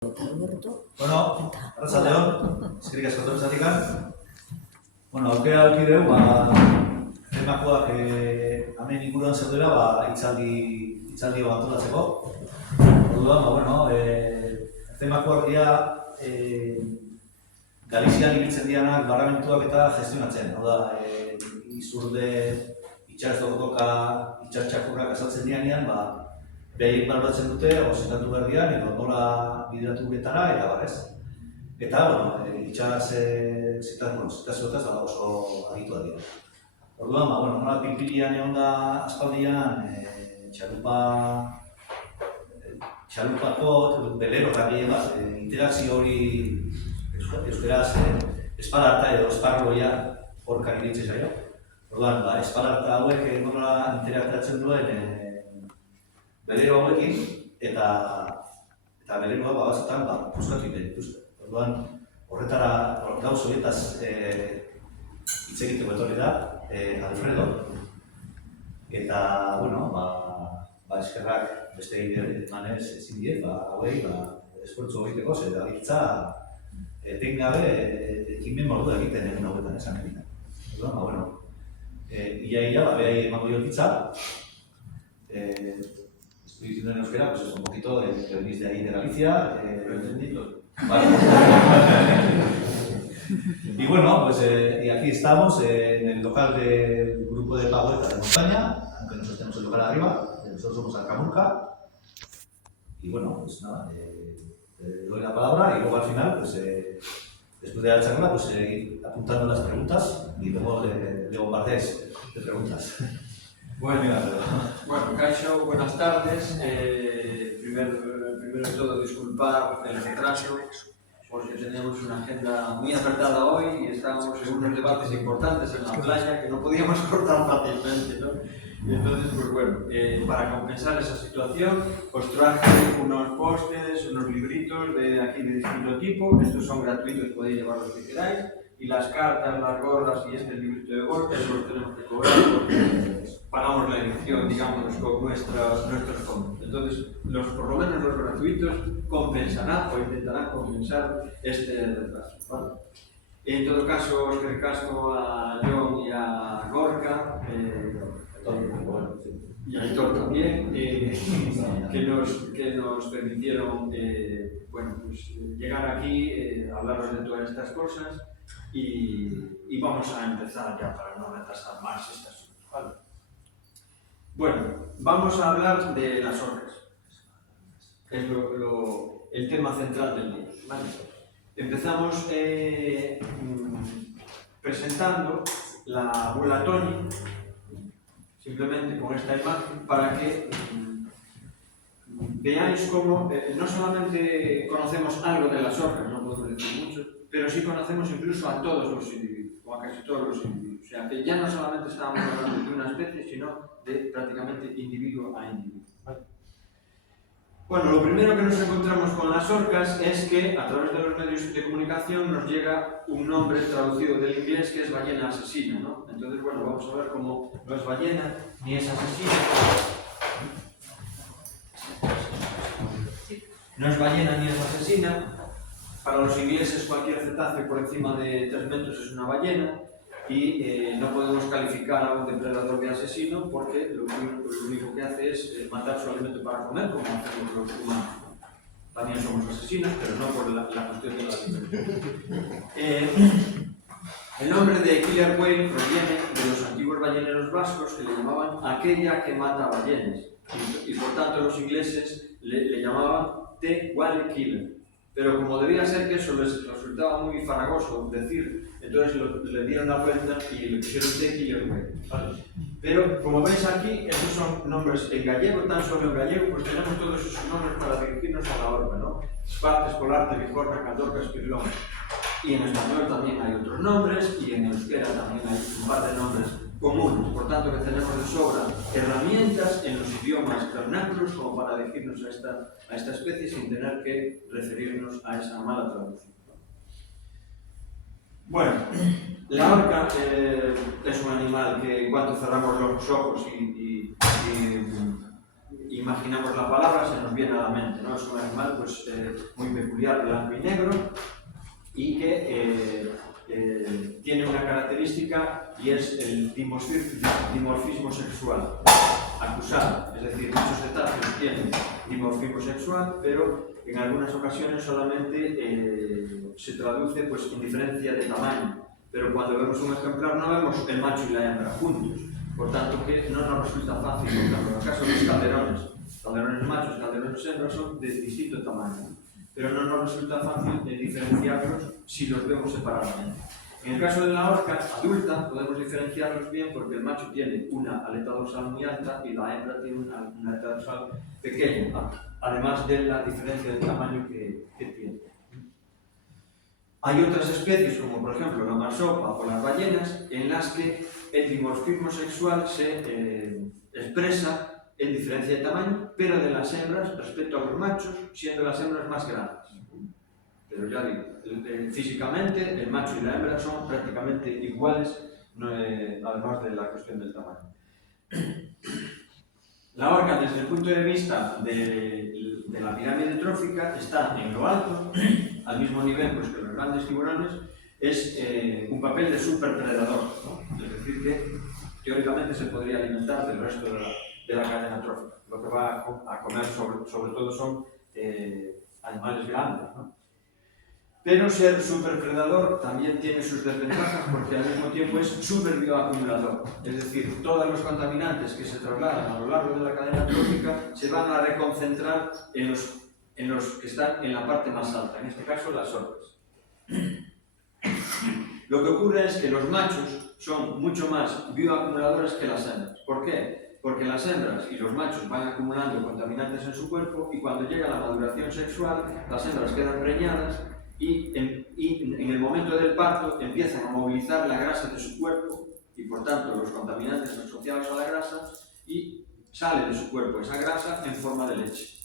Bueno, arratsaldeon, eskerrik asko tortzatikan. Bueno, aukera aukideu, temakoak hemen inguruan zeudela, hitzaldi bat antolatzeko. Orduan, temakoak dira Galizian ibiltzen dianak barramentuak eta gestionatzen. Hau da, izurde, itxasdokoka, itxastxakurrak azaltzen dianean, behin balbatzen dute, zentatu behar dian, edo nola bideratu guretara, eta barrez. Eta, itxas zitazioetaz oso agitua dira. Orduan, nola pinpilian egon da aspaldian, txalupako belero gabien bat, interakzio hori euskeraz espalarta edo esparroia horkan iritzen zaio. Orduan, espalarta hauek nola interaktatzen duen belero hauekin, eta beleroa batzuetan puskatu egiten dituzte. Orduan, horretara gauz horietaz hitz egiteko etorri da, Alfredo. Eta, eskerrak beste emanez ezin diet, hauei, esfortzu egiteko, zer da giltza etengabe ekimen mordu egiten egun hauetan esan egiten. Orduan, ia, behai emango jolkitza. Estoy diciendo en euskera, pues es un poquito que venís de ahí de Galicia. Lo entendido. Vale. Y bueno, y aquí estamos en el local del grupo de Pagoeta de Montaña, aunque nosotros tenemos el local arriba, nosotros somos Alcamurca. Y bueno, pues nada, te doy la palabra y luego al final, después de la charla, ir apuntando las preguntas y luego le bombardeáis de preguntas. Bueno, Caixo, buenas tardes. Primero de todo, disculpar el retraso, porque tenemos una agenda muy apretada hoy y estamos en unos debates importantes en la playa que no podíamos cortar fácilmente, ¿no? Y entonces, para compensar esa situación, os traje unos postes, unos libritos de aquí de distinto tipo. Estos son gratuitos, podéis llevarlos si queráis. Y las cartas, las gorras y este librito de golpes los tenemos que cobrar porque pagamos la edición, digamos, con nuestros fondos. Entonces, por lo menos los gratuitos compensarán o intentarán compensar este retraso, ¿vale? En todo caso, os recasco a John y a Gorka, y a Aitor también, que nos permitieron llegar aquí, hablaros de todas estas cosas. Y vamos a empezar ya para no retrasar más este asunto, ¿vale? Bueno, vamos a hablar de las orcas. Es el tema central del libro, ¿vale? Empezamos presentando la abuela Toni, simplemente con esta imagen, para que veáis cómo no solamente conocemos algo de las orcas, no podemos decir mucho, pero sí conocemos incluso a todos los individuos, o a casi todos los individuos. O sea, que ya no solamente estábamos hablando de una especie, sino de prácticamente individuo a individuo, ¿vale? Bueno, lo primero que nos encontramos con las orcas es que a través de los medios de comunicación nos llega un nombre traducido del inglés que es ballena asesina, ¿no? Entonces, vamos a ver cómo no es ballena ni es asesina. No es ballena ni es asesina. Para los ingleses cualquier cetáceo por encima de 3 metros es una ballena y no podemos calificar a un depredador de asesino porque lo único que hace es matar su alimento para comer, como hacemos los humanos. También somos asesinos, pero no por la cuestión de la alimentación. El nombre de Killer Whale proviene de los antiguos balleneros vascos que le llamaban aquella que mata ballenas y por tanto los ingleses le llamaban The Whale Killer. Pero como debía ser que eso les resultaba muy farragoso decir, entonces le dieron la vuelta y le pusieron The Killer Whale, ¿vale? Pero como veis aquí, estos son nombres en gallego, tan solo en gallego, pues tenemos todos esos nombres para dirigirnos a la orca, ¿no? Esparte, Escolarte, Bijorna, Candorca, Espirlón. Y en español también hay otros nombres y en euskera también hay un par de nombres comunes. Por tanto, que tenemos de sobra herramientas en los idiomas vernáculos como para dirigirnos a esta especie sin tener que referirnos a esa mala traducción. Bueno, la orca es un animal que en cuanto cerramos los ojos y imaginamos la palabra se nos viene a la mente, ¿no? Es un animal pues, muy peculiar, blanco y negro, y que tiene una característica y es el dimorfismo sexual acusado, es decir, muchos cetáceos tienen dimorfismo sexual, pero en algunas ocasiones solamente se traduce pues, en diferencia de tamaño, pero cuando vemos un ejemplar no vemos el macho y la hembra juntos, por tanto que no nos resulta fácil, por ejemplo, en el caso de los calderones machos, calderones hembras son de distinto tamaño, pero no nos resulta fácil diferenciarlos si los vemos separadamente. En el caso de la orca adulta podemos diferenciarlos bien porque el macho tiene una aleta dorsal muy alta y la hembra tiene una aleta dorsal pequeña, además de la diferencia de tamaño que tiene. Hay otras especies, como por ejemplo la marsopa o las ballenas, en las que el dimorfismo sexual se expresa en diferencia de tamaño, pero de las hembras respecto a los machos, siendo las hembras más grandes. Pero ya digo, físicamente el macho y la hembra son prácticamente iguales, además de la cuestión del tamaño. La orca, desde el punto de vista de la pirámide trófica, está en lo alto, al mismo nivel pues, que los grandes tiburones, es un papel de superpredador, ¿no? Es decir, que teóricamente se podría alimentar del resto de la cadena trófica. Lo que va a comer sobre todo son animales grandes, ¿no? Pero ser superpredador también tiene sus desventajas porque al mismo tiempo es superbioacumulador. Es decir, todos los contaminantes que se trasladan a lo largo de la cadena trófica se van a reconcentrar en los que están en la parte más alta, en este caso las orcas. Lo que ocurre es que los machos son mucho más bioacumuladores que las hembras. ¿Por qué? Porque las hembras y los machos van acumulando contaminantes en su cuerpo y cuando llega la maduración sexual, las hembras quedan preñadas y en el momento del parto empiezan a movilizar la grasa de su cuerpo y por tanto los contaminantes asociados a la grasa y sale de su cuerpo esa grasa en forma de leche.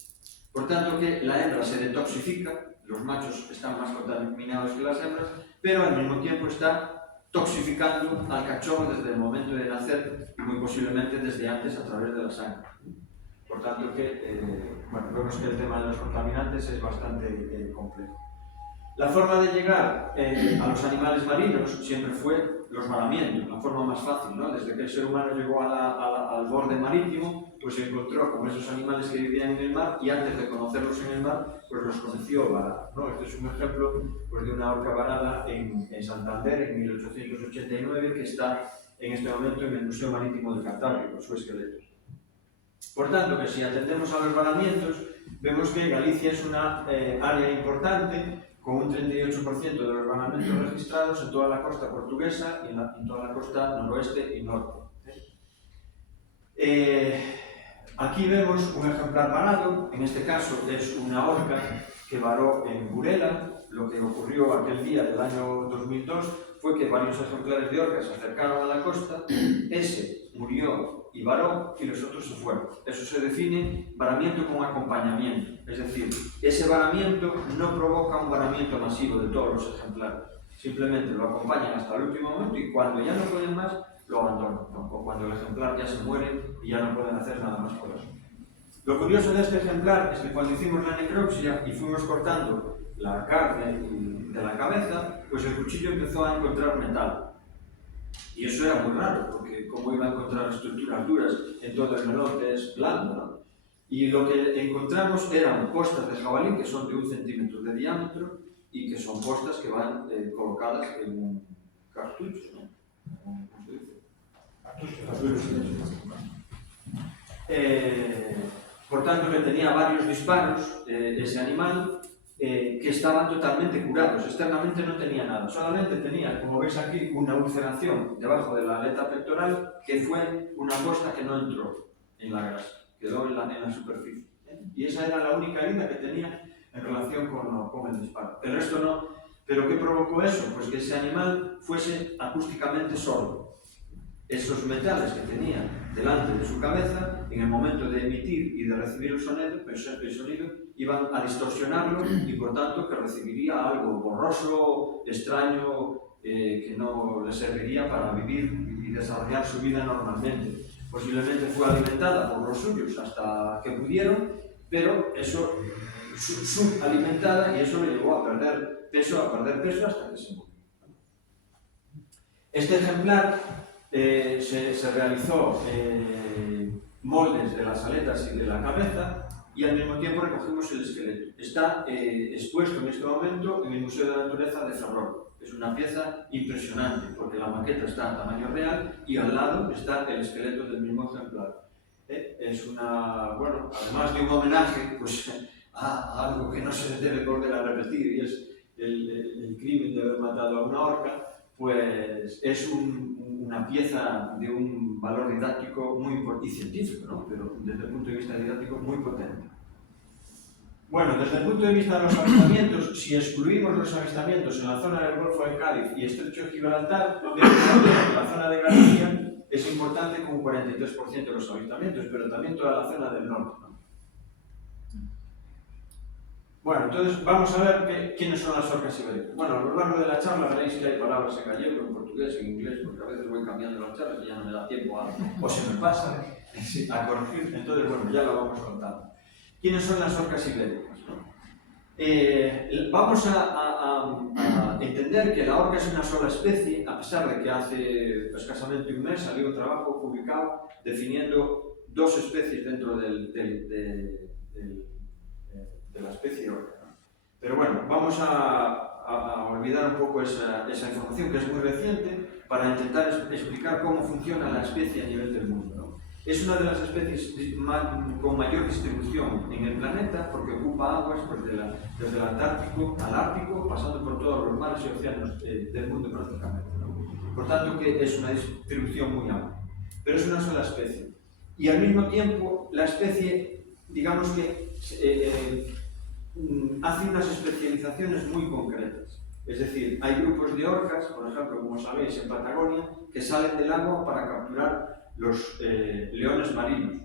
Por tanto que la hembra se detoxifica, los machos están más contaminados que las hembras, pero al mismo tiempo está toxificando al cachorro desde el momento de nacer y muy posiblemente desde antes a través de la sangre. Por tanto que, bueno, vemos que el tema de los contaminantes es bastante complejo. La forma de llegar a los animales marinos siempre fue los varamientos, la forma más fácil, ¿no? Desde que el ser humano llegó al borde marítimo, pues se encontró con esos animales que vivían en el mar y antes de conocerlos en el mar, pues los conoció varada, ¿no? Este es un ejemplo pues, de una orca varada en Santander en 1889 que está en este momento en el Museo Marítimo de Cantábrico, su esqueleto. Por tanto, que si atendemos a los varamientos, vemos que Galicia es una área importante con un 38% de los varamientos registrados en toda la costa portuguesa y en toda la costa noroeste y norte. Aquí vemos un ejemplar varado, en este caso es una orca que varó en Burela. Lo que ocurrió aquel día del año 2002 fue que varios ejemplares de orcas se acercaron a la costa, ese murió y varó y los otros se fueron. Eso se define varamiento con acompañamiento, es decir, ese varamiento no provoca un varamiento masivo de todos los ejemplares, simplemente lo acompañan hasta el último momento y cuando ya no pueden más, lo abandonan, ¿no? O cuando el ejemplar ya se muere y ya no pueden hacer nada más por eso. Lo curioso de este ejemplar es que cuando hicimos la necropsia y fuimos cortando la carne de la cabeza, pues el cuchillo empezó a encontrar metal. Y eso era muy raro, porque como iba a encontrar estructuras duras en todo el melón que es blando, ¿no? Y lo que encontramos eran postas de jabalí que son de 1 centímetro de diámetro y que son postas que van colocadas en un cartucho, ¿no? ¿Cómo se dice? Por tanto, que tenía varios disparos ese animal que estaban totalmente curados, externamente no tenía nada, solamente tenía, como veis aquí, una ulceración debajo de la aleta pectoral que fue una posta que no entró en la grasa, quedó en la superficie. Y esa era la única herida que tenía en relación con el disparo. El resto no. ¿Pero qué provocó eso? Pues que ese animal fuese acústicamente sordo. Esos metales que tenía delante de su cabeza, en el momento de emitir y de recibir el sonido iban a distorsionarlo y por tanto que recibiría algo borroso, extraño, que no le serviría para vivir y desarrollar su vida normalmente. posiblemente fue alimentada por los suyos hasta que pudieron, pero eso subalimentada, y eso le llevó a perder peso hasta que se murió. Este ejemplar se realizó moldes de las aletas y de la cabeza, y al mismo tiempo recogimos el esqueleto. Está expuesto en este momento en el Museo de la Naturaleza de Ferrol. Es una pieza impresionante, porque la maqueta está a tamaño real y al lado está el esqueleto del mismo ejemplar. Es una, bueno, además de un homenaje pues, a algo que no se debe volver a repetir, y es el crimen de haber matado a una orca, pues es una pieza de un valor didáctico muy importante, y científico, ¿no? Pero desde el punto de vista didáctico muy potente. Bueno, desde el punto de vista de los avistamientos, si excluimos los avistamientos en la zona del Golfo de Cádiz y Estrecho de Gibraltar, la zona de Galicia es importante con un 43% de los avistamientos, pero también toda la zona del norte, ¿no? Bueno, entonces vamos a ver quiénes son las orcas ibéricas. Bueno, a lo largo de la charla veréis que hay palabras en gallego, en portugués, en inglés, porque a veces voy cambiando las charlas y ya no me da tiempo o se me pasa a corregir. Entonces, bueno, ya lo vamos contando. ¿Quiénes son las orcas ibéricas, no? Vamos a entender que la orca es una sola especie, a pesar de que hace escasamente un mes salió un trabajo publicado definiendo dos especies dentro de la especie orca, ¿no? Pero bueno, vamos a olvidar un poco esa información que es muy reciente para intentar explicar cómo funciona la especie a nivel del mundo, ¿no? Es una de las especies con mayor distribución en el planeta porque ocupa aguas pues, desde el Antártico al Ártico, pasando por todos los mares y océanos del mundo prácticamente, ¿no? Por tanto, que es una distribución muy amplia. Pero es una sola especie. Y al mismo tiempo, la especie, digamos que hace unas especializaciones muy concretas. Es decir, hay grupos de orcas, por ejemplo, como sabéis, en Patagonia, que salen del agua para capturar los leones marinos.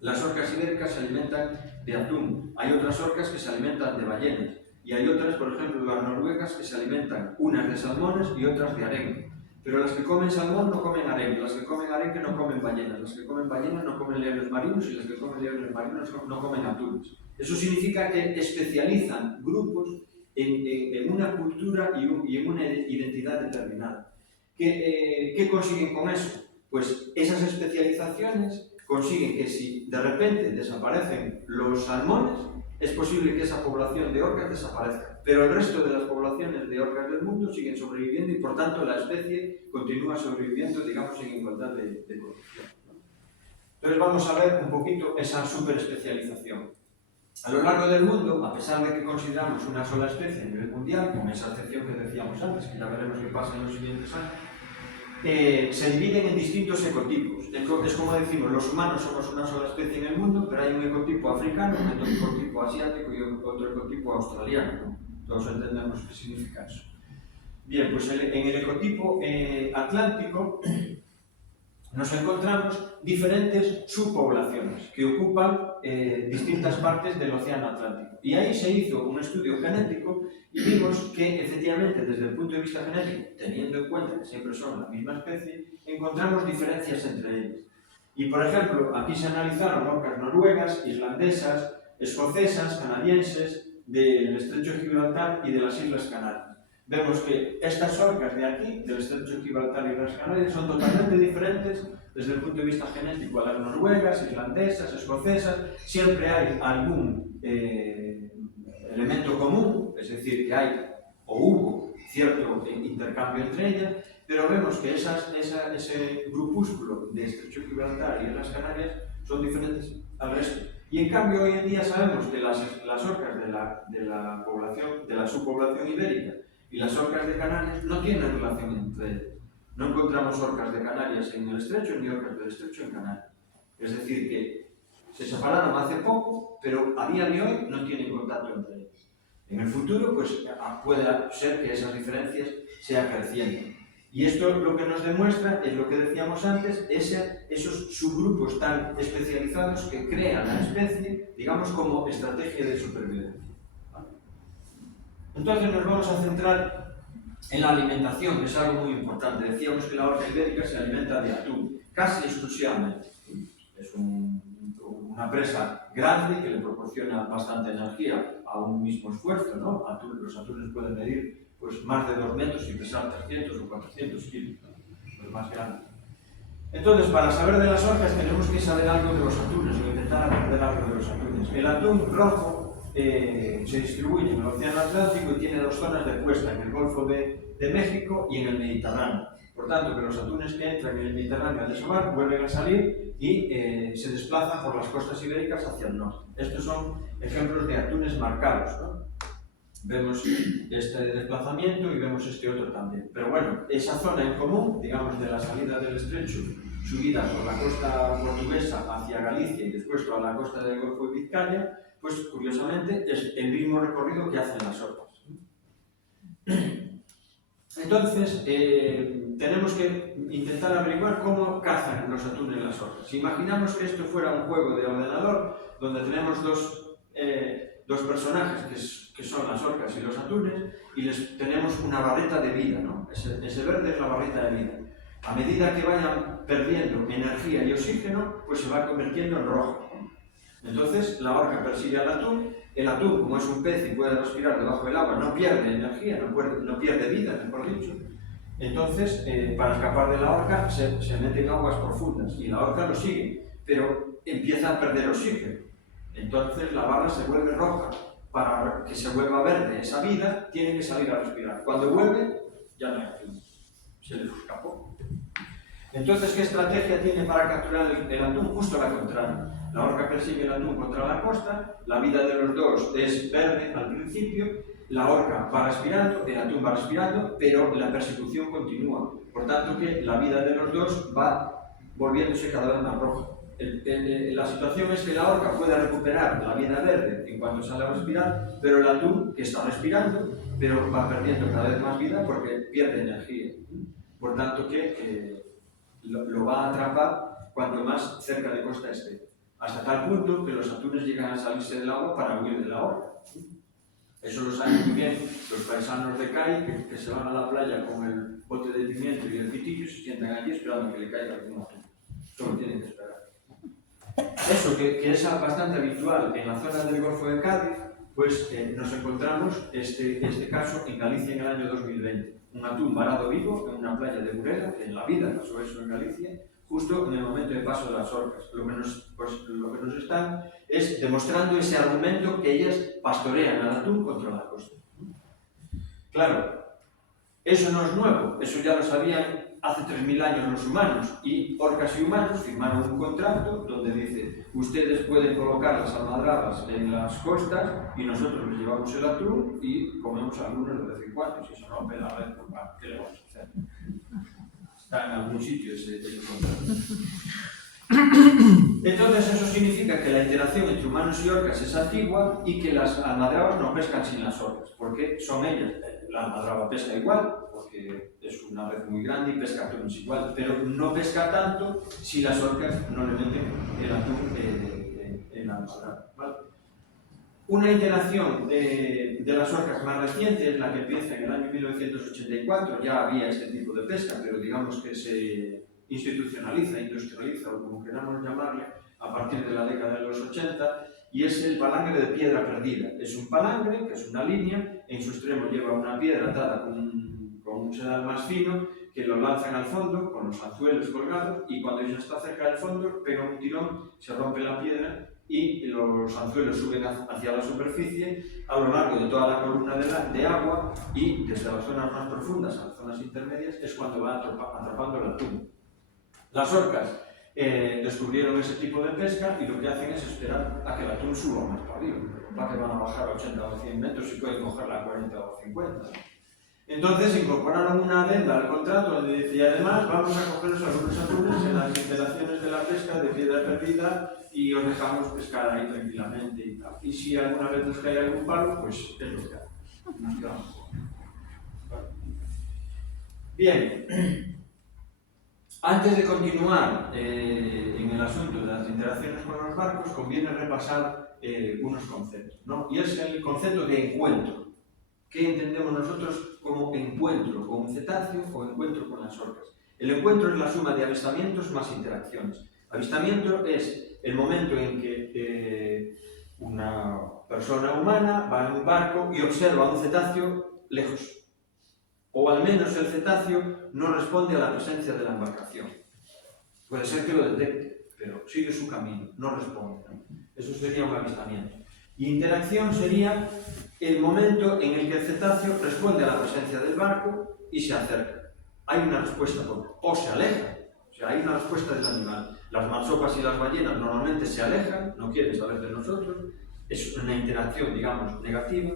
Las orcas ibéricas se alimentan de atún. Hay otras orcas que se alimentan de ballenas. Y hay otras, por ejemplo, las noruegas, que se alimentan unas de salmones y otras de arenque. Pero las que comen salmón no comen arenque, las que comen arenque no comen ballenas, las que comen ballenas no comen leones marinos y las que comen leones marinos no comen atunes. Eso significa que especializan grupos en una cultura y en una identidad determinada. ¿Qué consiguen con eso? Pues esas especializaciones consiguen que si de repente desaparecen los salmones, es posible que esa población de orcas desaparezca, pero el resto de las poblaciones de orcas del mundo siguen sobreviviendo y por tanto la especie continúa sobreviviendo, digamos, en igualdad de condiciones, ¿no? Entonces vamos a ver un poquito esa superespecialización. A lo largo del mundo, a pesar de que consideramos una sola especie a nivel mundial, con esa excepción que decíamos antes, que ya veremos qué pasa en los siguientes años, se dividen en distintos ecotipos. Es como decimos, los humanos somos una sola especie en el mundo, pero hay un ecotipo africano, otro ecotipo asiático y otro ecotipo australiano, ¿no? Todos entendemos qué significa eso. Bien, pues en el ecotipo atlántico nos encontramos diferentes subpoblaciones que ocupan distintas partes del océano Atlántico. Y ahí se hizo un estudio genético y vimos que, efectivamente, desde el punto de vista genético, teniendo en cuenta que siempre son la misma especie, encontramos diferencias entre ellas. Y, por ejemplo, aquí se analizaron orcas noruegas, islandesas, escocesas, canadienses, del Estrecho de Gibraltar y de las Islas Canarias. Vemos que estas orcas de aquí, del Estrecho de Gibraltar y las Canarias, son totalmente diferentes desde el punto de vista genético a las noruegas, islandesas, escocesas. Siempre hay algún elemento común, es decir, que hay o hubo cierto intercambio entre ellas, pero vemos que ese grupúsculo de Estrecho de Gibraltar y de las Canarias son diferentes al resto. Y en cambio hoy en día sabemos que las orcas de la población, de la subpoblación ibérica y las orcas de Canarias no tienen relación entre ellas. No encontramos orcas de Canarias en el estrecho ni orcas del estrecho en Canarias. Es decir, que se separaron hace poco, pero a día de hoy no tienen contacto entre ellas. En el futuro, pues puede ser que esas diferencias sean creciendo. Y esto lo que nos demuestra es lo que decíamos antes, esos subgrupos tan especializados que crean la especie, digamos, como estrategia de supervivencia. ¿Vale? Entonces nos vamos a centrar en la alimentación, que es algo muy importante. Decíamos que la orca ibérica se alimenta de atún. casi exclusivamente. Es una presa grande que le proporciona bastante energía a un mismo esfuerzo, ¿no? Los atunes pueden medir pues, más de 2 metros y pesar 300 o 400 kilos, los más grandes. Entonces, para saber de las orcas tenemos que saber algo de los atunes, o intentar aprender algo de los atunes. El atún rojo se distribuye en el Océano Atlántico y tiene 2 zonas de puesta, en el Golfo de México y en el Mediterráneo. Por tanto, que los atunes que entran en el Mediterráneo al desovar vuelven a salir y se desplazan por las costas ibéricas hacia el norte. Estos son ejemplos de atunes marcados, ¿no? Vemos este desplazamiento y vemos este otro también. Pero bueno, esa zona en común, digamos de la salida del estrecho, subida por la costa portuguesa hacia Galicia y después toda la costa del Golfo de Vizcaya, pues curiosamente es el mismo recorrido que hacen las orcas. Entonces, tenemos que intentar averiguar cómo cazan los atunes las orcas. Si imaginamos que esto fuera un juego de ordenador, donde tenemos dos personajes que son las orcas y los atunes, y les tenemos una barrita de vida, ¿no? Ese verde es la barrita de vida. A medida que vayan perdiendo energía y oxígeno, pues se va convirtiendo en rojo. Entonces, la orca persigue al atún. El atún, como es un pez y puede respirar debajo del agua, no pierde energía, no pierde vida, mejor dicho. Entonces, para escapar de la orca, se mete en aguas profundas y la orca lo sigue, pero empieza a perder oxígeno. Entonces, la barra se vuelve roja. Para que se vuelva verde esa vida, tiene que salir a respirar. Cuando vuelve, ya no hay atún. Se les escapó. Entonces, ¿qué estrategia tiene para capturar el atún? Justo la contraria. La orca persigue el atún contra la costa, la vida de los dos es verde al principio, la orca va respirando, el atún va respirando, pero la persecución continúa. Por tanto, que la vida de los dos va volviéndose cada vez más roja. La situación es que la orca puede recuperar la vida verde en cuanto sale a respirar, pero el atún, que está respirando, pero va perdiendo cada vez más vida porque pierde energía. Por tanto, que lo va a atrapar cuanto más cerca de costa esté. Hasta tal punto que los atunes llegan a salirse del agua para huir de la orca. Eso lo saben muy bien los paisanos de CAI, que se van a la playa con el bote de pimiento y el pitillo y se sientan allí esperando que le caiga algún atún. Solo tienen que esperar. Eso, que es bastante habitual en la zona del Golfo de Cádiz, pues nos encontramos este caso en Galicia en el año 2020. Un atún varado vivo en una playa de Burela, que en la vida pasó eso en Galicia, justo en el momento de paso de las orcas. Lo que nos están es demostrando ese argumento que ellas pastorean al atún contra la costa. Claro, eso no es nuevo, eso ya lo sabían hace 3000 años los humanos, y orcas y humanos firmaron un contrato donde dice: ustedes pueden colocar las almadrabas en las costas y nosotros les llevamos el atún y comemos algunos de vez en cuando. Si se rompe la red, pues bueno, ¿qué le vamos a hacer? Está en algún sitio ese contrato. Entonces eso significa que la interacción entre humanos y orcas es antigua y que las almadrabas no pescan sin las orcas, porque son ellas. La almadraba pesca igual, porque es una red muy grande y pesca atunes igual, pero no pesca tanto si las orcas no le meten el atún en la almadraba, ¿vale? Una interacción de las orcas más reciente es la que empieza en el año 1984. Ya había este tipo de pesca, pero digamos que se institucionaliza, industrializa, o como queramos llamarle, a partir de la década de los 80, y es el palangre de piedra perdida. Es un palangre, que es una línea, en su extremo lleva una piedra atada con un sedal más fino, que lo lanzan al fondo con los anzuelos colgados, y cuando ya está cerca del fondo, pega un tirón, se rompe la piedra y los anzuelos suben hacia la superficie a lo largo de toda la columna de agua, y desde las zonas más profundas a las zonas intermedias es cuando va atrapando el atún. Las orcas descubrieron ese tipo de pesca y lo que hacen es esperar a que el atún suba más para arriba. ¿Para que van a bajar a 80 o 100 metros y pueden cogerla a 40 o 50? Entonces incorporaron una adenda al contrato donde dice: y además vamos a cogeros algunos atunes en las instalaciones de la pesca de piedra perdida y os dejamos pescar ahí tranquilamente y tal. Y si alguna vez nos cae algún palo, pues es lo que hay. Nos quedamos. Bien. Antes de continuar en el asunto de las interacciones con los barcos, conviene repasar unos conceptos, ¿no? Y es el concepto de encuentro. ¿Qué entendemos nosotros como encuentro con un cetáceo o encuentro con las orcas? El encuentro es la suma de avistamientos más interacciones. Avistamiento es el momento en que una persona humana va en un barco y observa un cetáceo lejos. O al menos el cetáceo no responde a la presencia de la embarcación. Puede ser que lo detecte, pero sigue su camino, no responde, ¿no? Eso sería un avistamiento. Y interacción sería el momento en el que el cetáceo responde a la presencia del barco y se acerca. Hay una respuesta, o se aleja, o sea, hay una respuesta del animal. Las marsopas y las ballenas normalmente se alejan, no quieren saber de nosotros, es una interacción, digamos, negativa,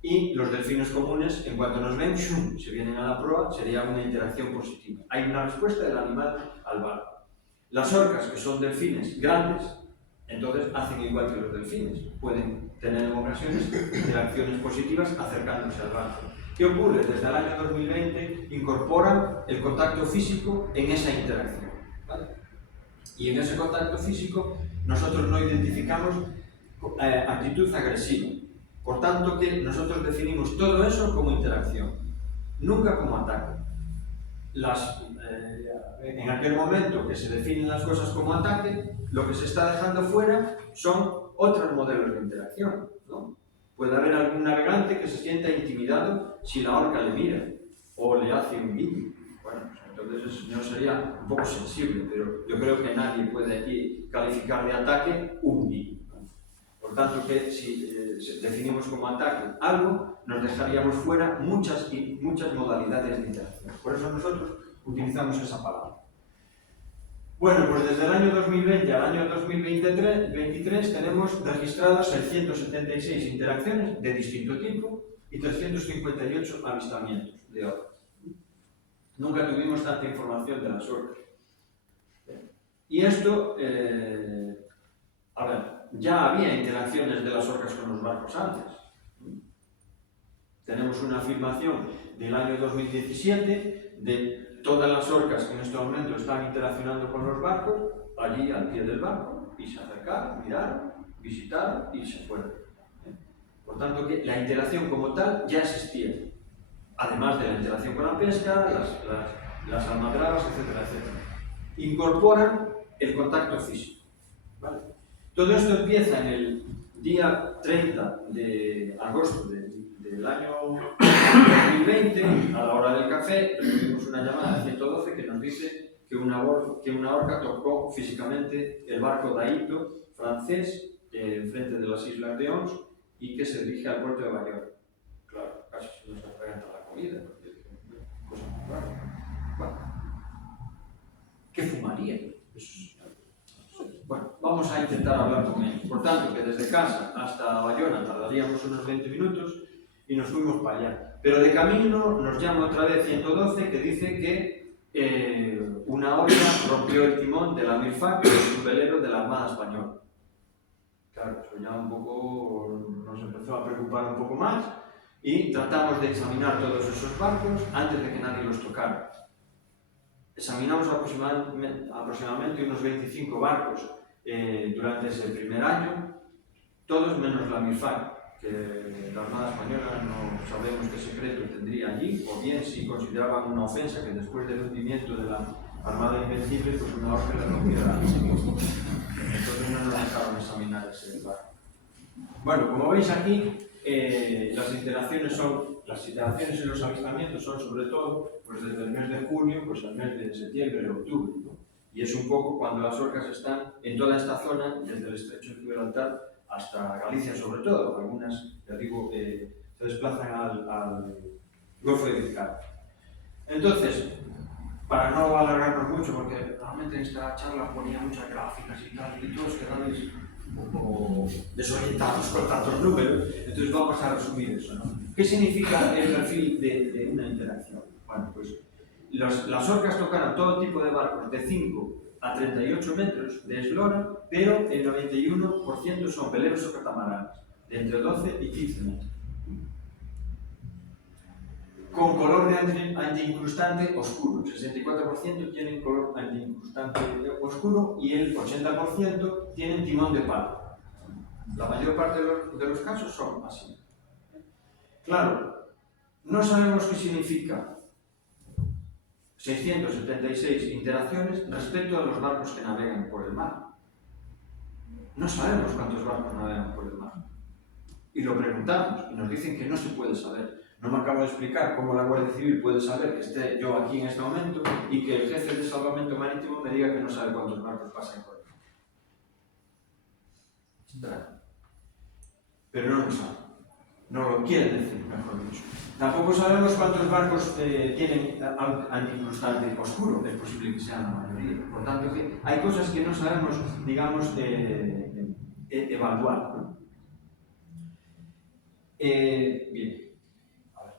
y los delfines comunes, en cuanto nos ven, ¡shum!, se vienen a la proa, sería una interacción positiva. Hay una respuesta del animal al barco. Las orcas, que son delfines grandes, entonces hacen igual que los delfines, pueden tener en ocasiones interacciones positivas acercándose al barco. ¿Qué ocurre? Desde el año 2020 incorporan el contacto físico en esa interacción, ¿vale? Y en ese contacto físico nosotros no identificamos actitud agresiva. Por tanto, que nosotros definimos todo eso como interacción, nunca como ataque. En aquel momento que se definen las cosas como ataque, lo que se está dejando fuera son otros modelos de interacción, ¿no? Puede haber algún navegante que se sienta intimidado si la orca le mira o le hace un guiño. Bueno, entonces el señor sería un poco sensible, pero yo creo que nadie puede aquí calificar de ataque un guiño, ¿no? Por tanto, que si definimos como ataque algo, nos dejaríamos fuera muchas modalidades de interacción. Por eso nosotros utilizamos esa palabra. Bueno, pues desde el año 2020 al año 2023 tenemos registradas 676 interacciones de distinto tipo y 358 avistamientos de orcas. Nunca tuvimos tanta información de las orcas. Y esto, a ver, ya había interacciones de las orcas con los barcos antes. Tenemos una afirmación del año 2017 de todas las orcas que en este momento están interaccionando con los barcos, allí al pie del barco, y se acercaron, miraron, visitaron y se fueron. Por tanto, que la interacción como tal ya existía, además de la interacción con la pesca, las almadrabas, etcétera, etcétera. Incorporan el contacto físico, ¿vale? Todo esto empieza en el día 30 de agosto del año 2020, a la hora del café, recibimos una llamada de 112 que nos dice que una orca tocó físicamente el barco Daito francés enfrente de las Islas de Ons y que se dirige al puerto de Bayona. Claro, casi se nos atraganta la comida, porque es cosa muy rara. Bueno, ¿qué fumaría? Bueno, vamos a intentar hablar con ellos. Por tanto, que desde casa hasta Bayona tardaríamos unos 20 minutos y nos fuimos para allá. Pero de camino nos llama otra vez 112 que dice que una orca rompió el timón de la Mirfac, que es un velero de la Armada Española. Claro, eso ya un poco nos empezó a preocupar un poco más y tratamos de examinar todos esos barcos antes de que nadie los tocara. Examinamos aproximadamente unos 25 barcos durante ese primer año, todos menos la Mirfac, que la Armada Española no sabemos qué secreto tendría allí, o bien si consideraban una ofensa que después del hundimiento de la Armada Invencible, pues una orca le rompiera. Entonces no nos dejaron examinar ese barco. Bueno, como veis aquí, las interacciones y los avistamientos son sobre todo pues desde el mes de junio pues al mes de septiembre o octubre, ¿no? Y es un poco cuando las orcas están en toda esta zona, desde el estrecho de Gibraltar hasta Galicia sobre todo. Algunas, ya digo, se desplazan al Golfo de Vizcaya. Entonces, para no alargarnos mucho, porque realmente en esta charla ponía muchas gráficas y tal, y todos quedáis un poco desorientados con tantos números, entonces vamos a resumir eso, ¿no? ¿Qué significa el perfil de una interacción? Bueno, pues las orcas tocaron todo tipo de barcos de 5 a 38 metros de eslora, pero el 91% son veleros o catamaranes, de entre 12 y 15 metros. Con color de antiincrustante oscuro, 64% tienen color antiincrustante oscuro y el 80% tienen timón de palo. La mayor parte de los casos son así. Claro, no sabemos qué significa 676 interacciones respecto a los barcos que navegan por el mar. No sabemos cuántos barcos navegan por el mar. Y lo preguntamos y nos dicen que no se puede saber. No me acabo de explicar cómo la Guardia Civil puede saber que esté yo aquí en este momento y que el jefe de salvamento marítimo me diga que no sabe cuántos barcos pasan por el mar. Extraño. Pero no lo sabe. No lo quieren decir, mejor dicho. Tampoco sabemos cuántos barcos tienen anticrustante oscuro. Es posible que sean la mayoría. Por tanto, hay cosas que no sabemos, digamos, evaluar, ¿no? Bien. A ver.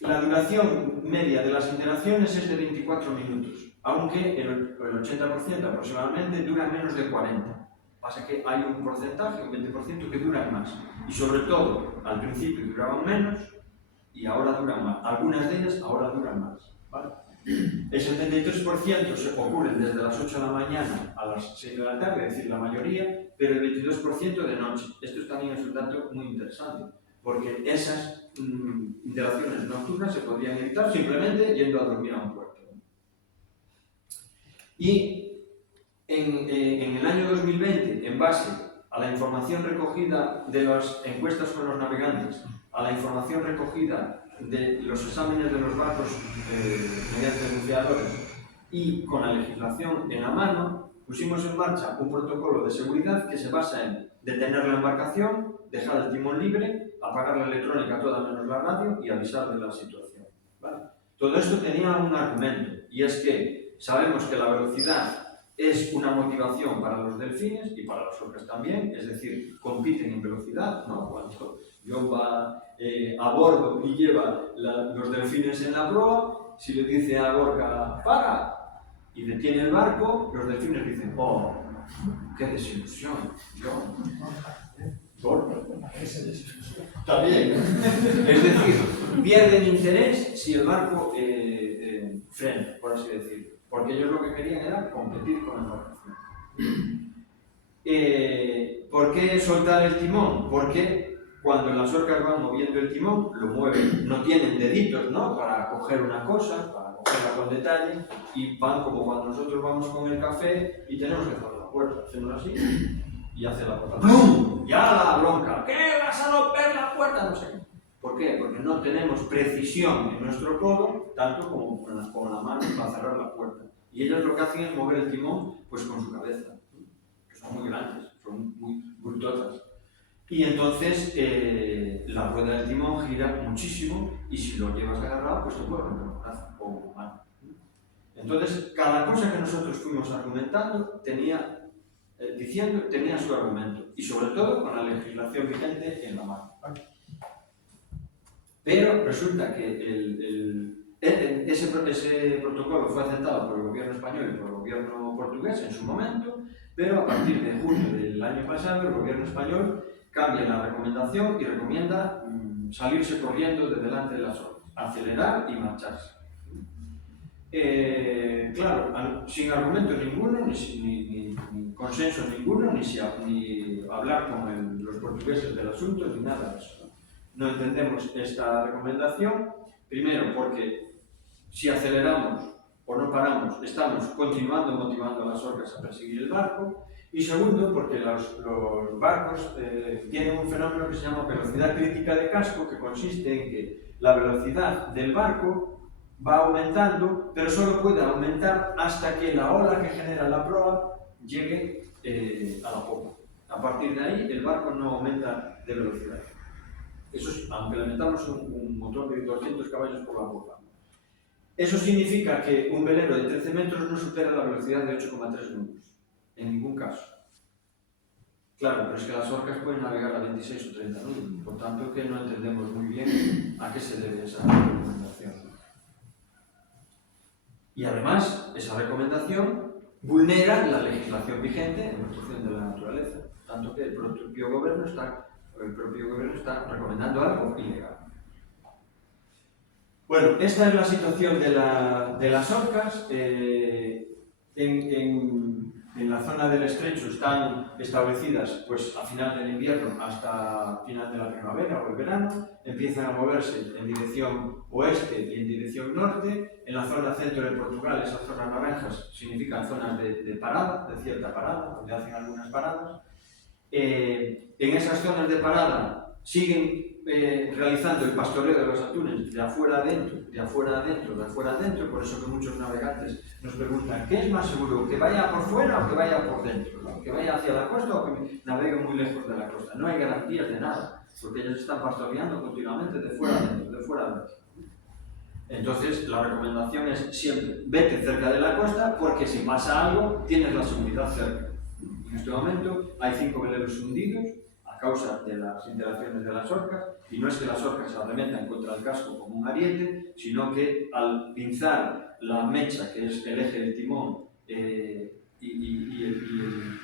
La duración media de las interacciones es de 24 minutos, aunque el 80% aproximadamente dura menos de 40. Pasa que hay un porcentaje, un 20% que duran más. Y sobre todo, al principio duraban menos y ahora duran más. Algunas de ellas ahora duran más, ¿vale? El 73% se ocurren desde las 8 de la mañana a las 6 de la tarde, es decir, la mayoría, pero el 22% de noche. Esto también es un dato muy interesante, porque esas interacciones nocturnas se podrían evitar simplemente yendo a dormir a un puerto. Y en el año 2020, en base a la información recogida de las encuestas con los navegantes, a la información recogida de los exámenes de los barcos mediante buceadores y con la legislación en la mano, pusimos en marcha un protocolo de seguridad que se basa en detener la embarcación, dejar el timón libre, apagar la electrónica toda menos la radio y avisar de la situación, ¿vale? Todo esto tenía un argumento, y es que sabemos que la velocidad es una motivación para los delfines y para las orcas también, es decir, compiten en velocidad, ¿no? Cuando John va a bordo y lleva los delfines en la proa, si le dice a la orca, ¡para!, y detiene el barco, los delfines dicen, ¡oh, qué desilusión, John! También. Es decir, pierden interés si el barco frena, por así decirlo. Porque ellos lo que querían era competir con la embarcación. ¿Por qué soltar el timón? Porque cuando las orcas van moviendo el timón, lo mueven. No tienen deditos, ¿no?, para coger una cosa, para cogerla con detalle, y van como cuando nosotros vamos con el café y tenemos que cerrar la puerta. Hacemos así y hace la puerta. ¡Plum! Ya la bronca. ¿Qué? ¿Vas a romper la puerta? No sé. ¿Por qué? Porque no tenemos precisión en nuestro codo, tanto como con la mano para cerrar la puerta. Y ellos lo que hacen es mover el timón pues con su cabeza, que son muy grandes, son muy brutosas. Y entonces la rueda del timón gira muchísimo y si lo llevas agarrado, pues te puede romper un brazo o una mano. Entonces, cada cosa que nosotros fuimos argumentando tenía su argumento, y sobre todo con la legislación vigente en la mano. Pero resulta que ese protocolo fue aceptado por el gobierno español y por el gobierno portugués en su momento, pero a partir de junio del año pasado el gobierno español cambia la recomendación y recomienda salirse corriendo de delante de las olas, acelerar y marcharse. Claro, sin argumento ninguno, ni consenso ninguno, ni hablar con los portugueses del asunto, ni nada de eso. No entendemos esta recomendación, primero porque si aceleramos o no paramos, estamos continuando motivando a las orcas a perseguir el barco, y segundo porque los barcos tienen un fenómeno que se llama velocidad crítica de casco, que consiste en que la velocidad del barco va aumentando, pero solo puede aumentar hasta que la ola que genera la proa llegue a la popa. A partir de ahí el barco no aumenta de velocidad. Eso es, aunque le metamos un motor de 200 caballos por la popa. Eso significa que un velero de 13 metros no supera la velocidad de 8,3 nudos, en ningún caso. Claro, pero es que las orcas pueden navegar a 26 o 30 nudos, por tanto que no entendemos muy bien a qué se debe esa recomendación. Y además, esa recomendación vulnera la legislación vigente en protección de la naturaleza, tanto que el propio gobierno está recomendando algo ilegal. Bueno, esta es la situación de las orcas. En En la zona del estrecho están establecidas pues a final del invierno hasta final de la primavera o el verano, empiezan a moverse en dirección oeste y en dirección norte. En la zona centro de Portugal, esas zonas naranjas significan zonas de parada, de cierta parada, donde hacen algunas paradas. En esas zonas de parada siguen realizando el pastoreo de los atunes de afuera adentro, de afuera adentro, de afuera adentro, por eso que muchos navegantes nos preguntan ¿qué es más seguro? ¿Que vaya por fuera o que vaya por dentro? ¿No? ¿Que vaya hacia la costa o que navegue muy lejos de la costa? No hay garantías de nada, porque ellos están pastoreando continuamente de fuera adentro, de fuera adentro. Entonces, la recomendación es siempre vete cerca de la costa porque si pasa algo, tienes la seguridad cerca. En este momento hay 5 veleros hundidos a causa de las interacciones de las orcas, y no es que las orcas se arremetan contra el casco como un ariete, sino que al pinzar la mecha, que es el eje del timón,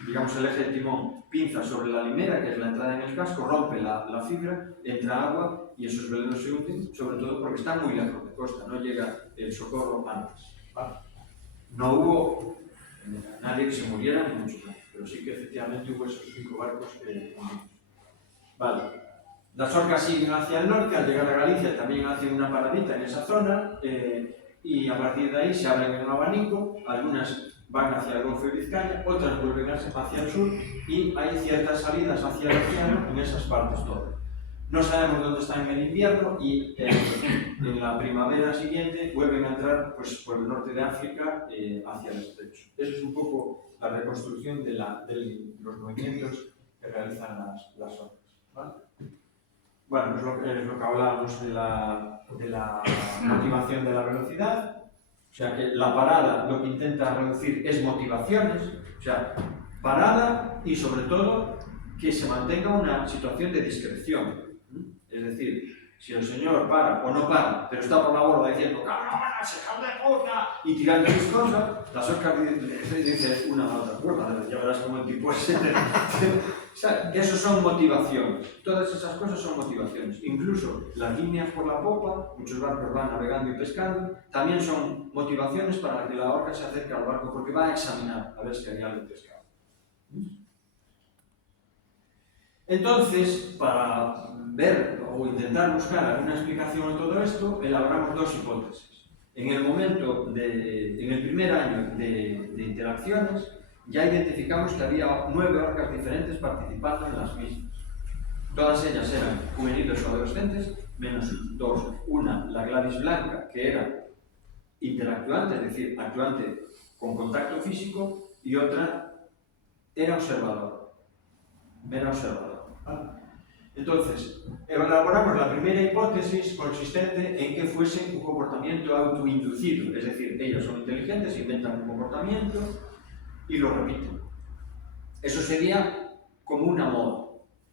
digamos el eje del timón pinza sobre la limera, que es la entrada en el casco, rompe la fibra, entra agua y esos veleros se hunden, sobre todo porque están muy lejos de costa, no llega el socorro antes. ¿Vale? No hubo nadie que se muriera, ni mucho más, pero sí que efectivamente hubo esos 5 barcos Vale. Las orcas siguen hacia el norte, al llegar a Galicia también hacen una paradita en esa zona y a partir de ahí se abren en un abanico, algunas van hacia el Golfo de Vizcaya, otras vuelven hacia el sur y hay ciertas salidas hacia el océano en esas partes todas. No sabemos dónde están en el invierno y en la primavera siguiente vuelven a entrar pues, por el norte de África hacia el estrecho. Eso es un poco la reconstrucción de los movimientos que realizan las orcas. ¿Vale? Bueno, es lo que hablábamos de la motivación de la velocidad. O sea que la parada lo que intenta reducir es motivaciones, o sea, parada y sobre todo que se mantenga una situación de discreción. Es decir, si el señor para o no para, pero está por la borda diciendo ¡cabronas, hijos de puta! Y tirando sus cosas, las orcas dicen una a otra, bueno, ya verás como el tipo ese. O sea, eso son motivaciones. Todas esas cosas son motivaciones. Incluso las líneas por la popa, muchos barcos van navegando y pescando, también son motivaciones para que la orca se acerque al barco, porque va a examinar a ver si hay algo pescado. Entonces, para ver o intentar buscar alguna explicación a todo esto, elaboramos 2 hipótesis. En el primer año de interacciones, ya identificamos que había 9 orcas diferentes participando en las mismas. Todas ellas eran juveniles o adolescentes, menos 2. Una, la Gladys blanca, que era interactuante, es decir, actuante con contacto físico, y otra era observador. Era observador. ¿Vale? Entonces, elaboramos la primera hipótesis consistente en que fuese un comportamiento autoinducido, es decir, ellos son inteligentes, inventan un comportamiento y lo repiten. Eso sería como una moda.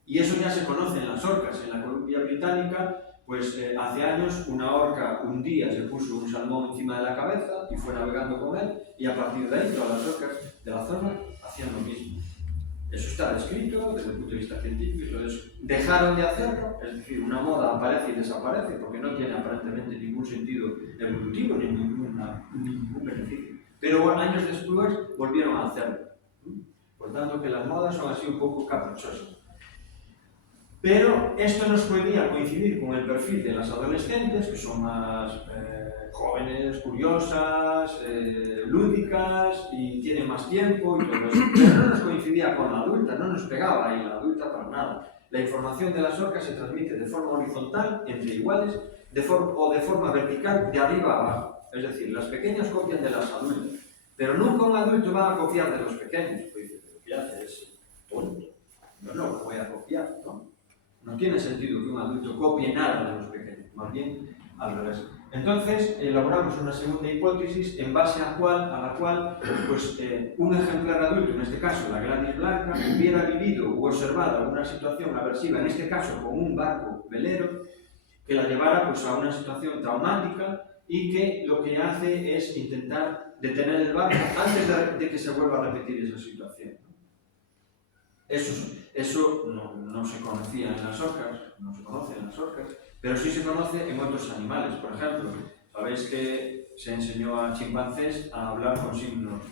Y eso ya se conoce en las orcas. En la Columbia Británica, pues hace años una orca un día se puso un salmón encima de la cabeza y fue navegando con él, y a partir de ahí todas las orcas de la zona hacían lo mismo. Eso está descrito desde el punto de vista científico y todo eso. Dejaron de hacerlo, es decir, una moda aparece y desaparece porque no tiene aparentemente ningún sentido evolutivo ni ningún beneficio. Pero bueno, años después volvieron a hacerlo. Por tanto, que las modas son así un poco caprichosas. Pero esto nos podría coincidir con el perfil de las adolescentes, que son más jóvenes, curiosas, lúdicas y tienen más tiempo y todo eso. Pero no nos coincidía con la adulta, no nos pegaba ahí la adulta para nada. La información de las orcas se transmite de forma horizontal, entre iguales, o de forma vertical, de arriba a abajo. Es decir, las pequeñas copian de las adultas, pero nunca un adulto va a copiar de los pequeños. Pues dice, ¿pero qué hace ese tonto? No lo voy a copiar, ¿no? No tiene sentido que un adulto copie nada de los pequeños, más bien al revés. Entonces, elaboramos una segunda hipótesis en base a la cual pues, un ejemplar adulto, en este caso la Gladys blanca, hubiera vivido u observado alguna situación aversiva, en este caso con un barco velero, que la llevara pues, a una situación traumática y que lo que hace es intentar detener el barco antes de que se vuelva a repetir esa situación. Eso no se conocía en las orcas, no se conoce en las orcas, pero sí se conoce en otros animales. Por ejemplo, sabéis que se enseñó a chimpancés a hablar con signos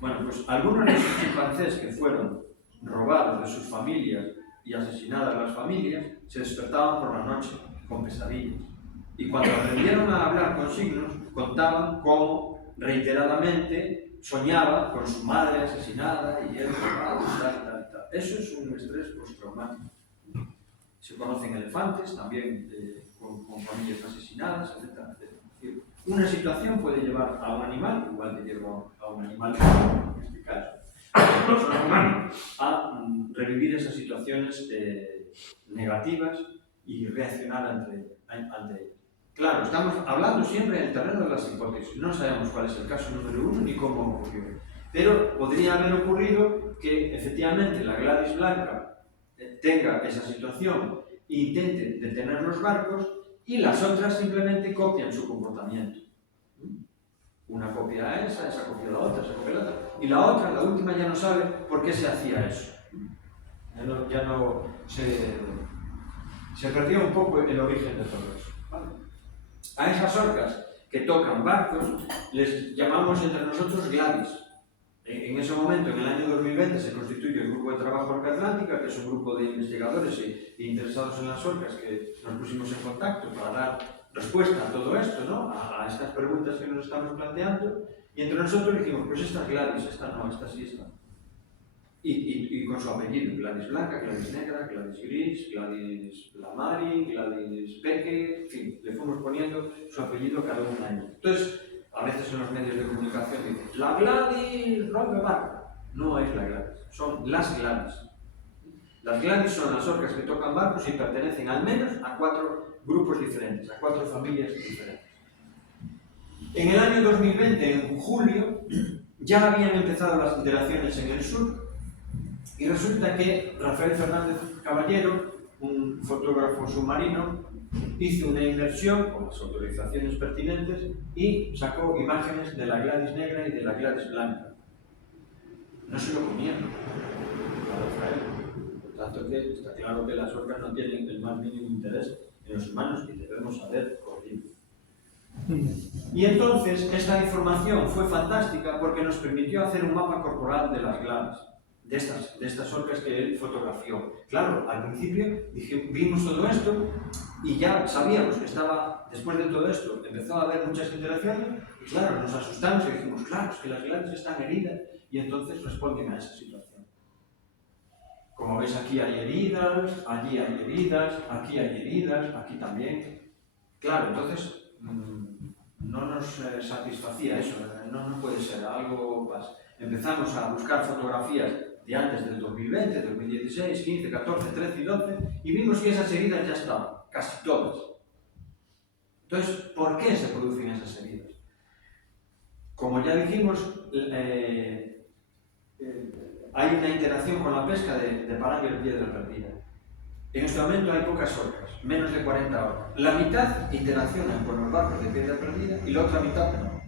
Bueno, pues algunos de esos chimpancés que fueron robados de sus familias y asesinadas las familias se despertaban por la noche con pesadillas. Y cuando aprendieron a hablar con signos, contaban cómo reiteradamente soñaba con su madre asesinada y él robado, tal. Eso es un estrés postraumático. Se conocen elefantes también con familias asesinadas, etc. Una situación puede llevar a un animal, igual que lleva a un animal en este caso, a revivir esas situaciones negativas y reaccionar ante ellas. Claro, estamos hablando siempre en el terreno de las hipótesis. No sabemos cuál es el caso número 1 ni cómo ocurrió. Pero podría haber ocurrido que efectivamente la Gladys Blanca tenga esa situación e intente detener los barcos y las otras simplemente copian su comportamiento. Una copia a esa copia a la otra, esa copia a la otra. Y la otra, la última, ya no sabe por qué se hacía eso. Ya no se perdió un poco el origen de todo eso. ¿Vale? A esas orcas que tocan barcos les llamamos entre nosotros Gladys. En ese momento, en el año 2020, se constituye el Grupo de Trabajo Orca Atlántica, que es un grupo de investigadores e interesados en las orcas que nos pusimos en contacto para dar respuesta a todo esto, ¿no? A estas preguntas que nos estamos planteando, y entre nosotros dijimos, pues esta es Gladys, esta no, esta sí, esta. Y con su apellido, Gladys Blanca, Gladys Negra, Gladys Gris, Gladys Lamari, Gladys Peque, en fin, le fuimos poniendo su apellido cada un año. Entonces, a veces en los medios de comunicación dicen, la Gladys rompe barco. No es la Gladys, son las Gladys. Las Gladys son las orcas que tocan barcos y pertenecen al menos a 4 grupos diferentes, a 4 familias diferentes. En el año 2020, en julio, ya habían empezado las interacciones en el sur y resulta que Rafael Fernández Caballero, un fotógrafo submarino, hizo una inmersión con las autorizaciones pertinentes y sacó imágenes de la Gladys Negra y de la Gladys Blanca. No se lo comieron a Rafael. Por tanto, que está claro que las orcas no tienen el más mínimo interés en los humanos y debemos saber corregirlo. Y entonces esta información fue fantástica porque nos permitió hacer un mapa corporal de las Gladys, de estas orcas que él fotografió. Claro, al principio vimos todo esto y ya sabíamos que estaba, después de todo esto, empezó a haber muchas interacciones y claro, nos asustamos y dijimos, claro, es que las Gladys están heridas y entonces responden a esa situación. Como ves, aquí hay heridas, allí hay heridas, aquí hay heridas, aquí también. Claro, entonces no nos satisfacía eso, no puede ser algo más. Empezamos a buscar fotografías de antes del 2020, 2016, 15, 14, 13 y 12 y vimos que esas heridas ya estaban, casi todas. Entonces, ¿por qué se producen esas heridas? Como ya dijimos, hay una interacción con la pesca de parango y piedra perdida. En este momento hay pocas orcas, menos de 40 orcas. La mitad interaccionan con los barcos de piedra perdida y la otra mitad no.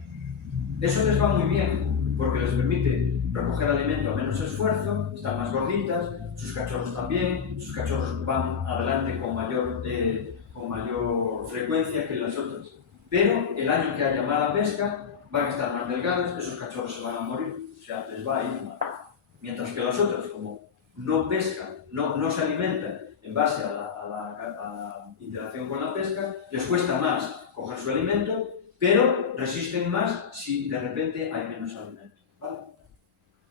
Eso les va muy bien, porque les permite recoger alimento a menos esfuerzo, están más gorditas, sus cachorros también, sus cachorros van adelante con mayor frecuencia que las otras. Pero el año que haya mala pesca, van a estar más delgadas, esos cachorros se van a morir, o sea, les va a ir mal. Mientras que las otras, como no pescan, no se alimentan en base a la interacción con la pesca, les cuesta más coger su alimento, pero resisten más si de repente hay menos alimento. ¿Vale?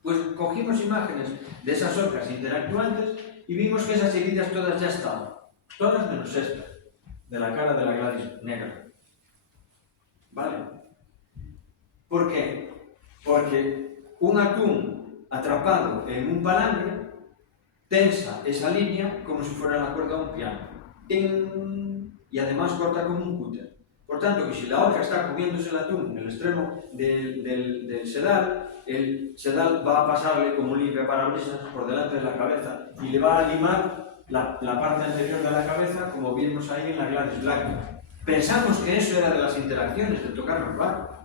Pues cogimos imágenes de esas orcas interactuantes y vimos que esas heridas todas ya estaban, todas menos esta, de la cara de la Gladys Negra. ¿Vale? ¿Por qué? Porque un atún atrapado en un palangre tensa esa línea como si fuera la cuerda de un piano. ¡Ting! Y además corta como un cúter. Por tanto, que si la orca está comiéndose el atún en el extremo del sedal, el sedal va a pasarle como un limpiaparabrisas por delante de la cabeza y le va a limar la parte anterior de la cabeza, como vimos ahí en la Gladys Blanca. Pensamos que eso era de las interacciones, de tocar los barcos,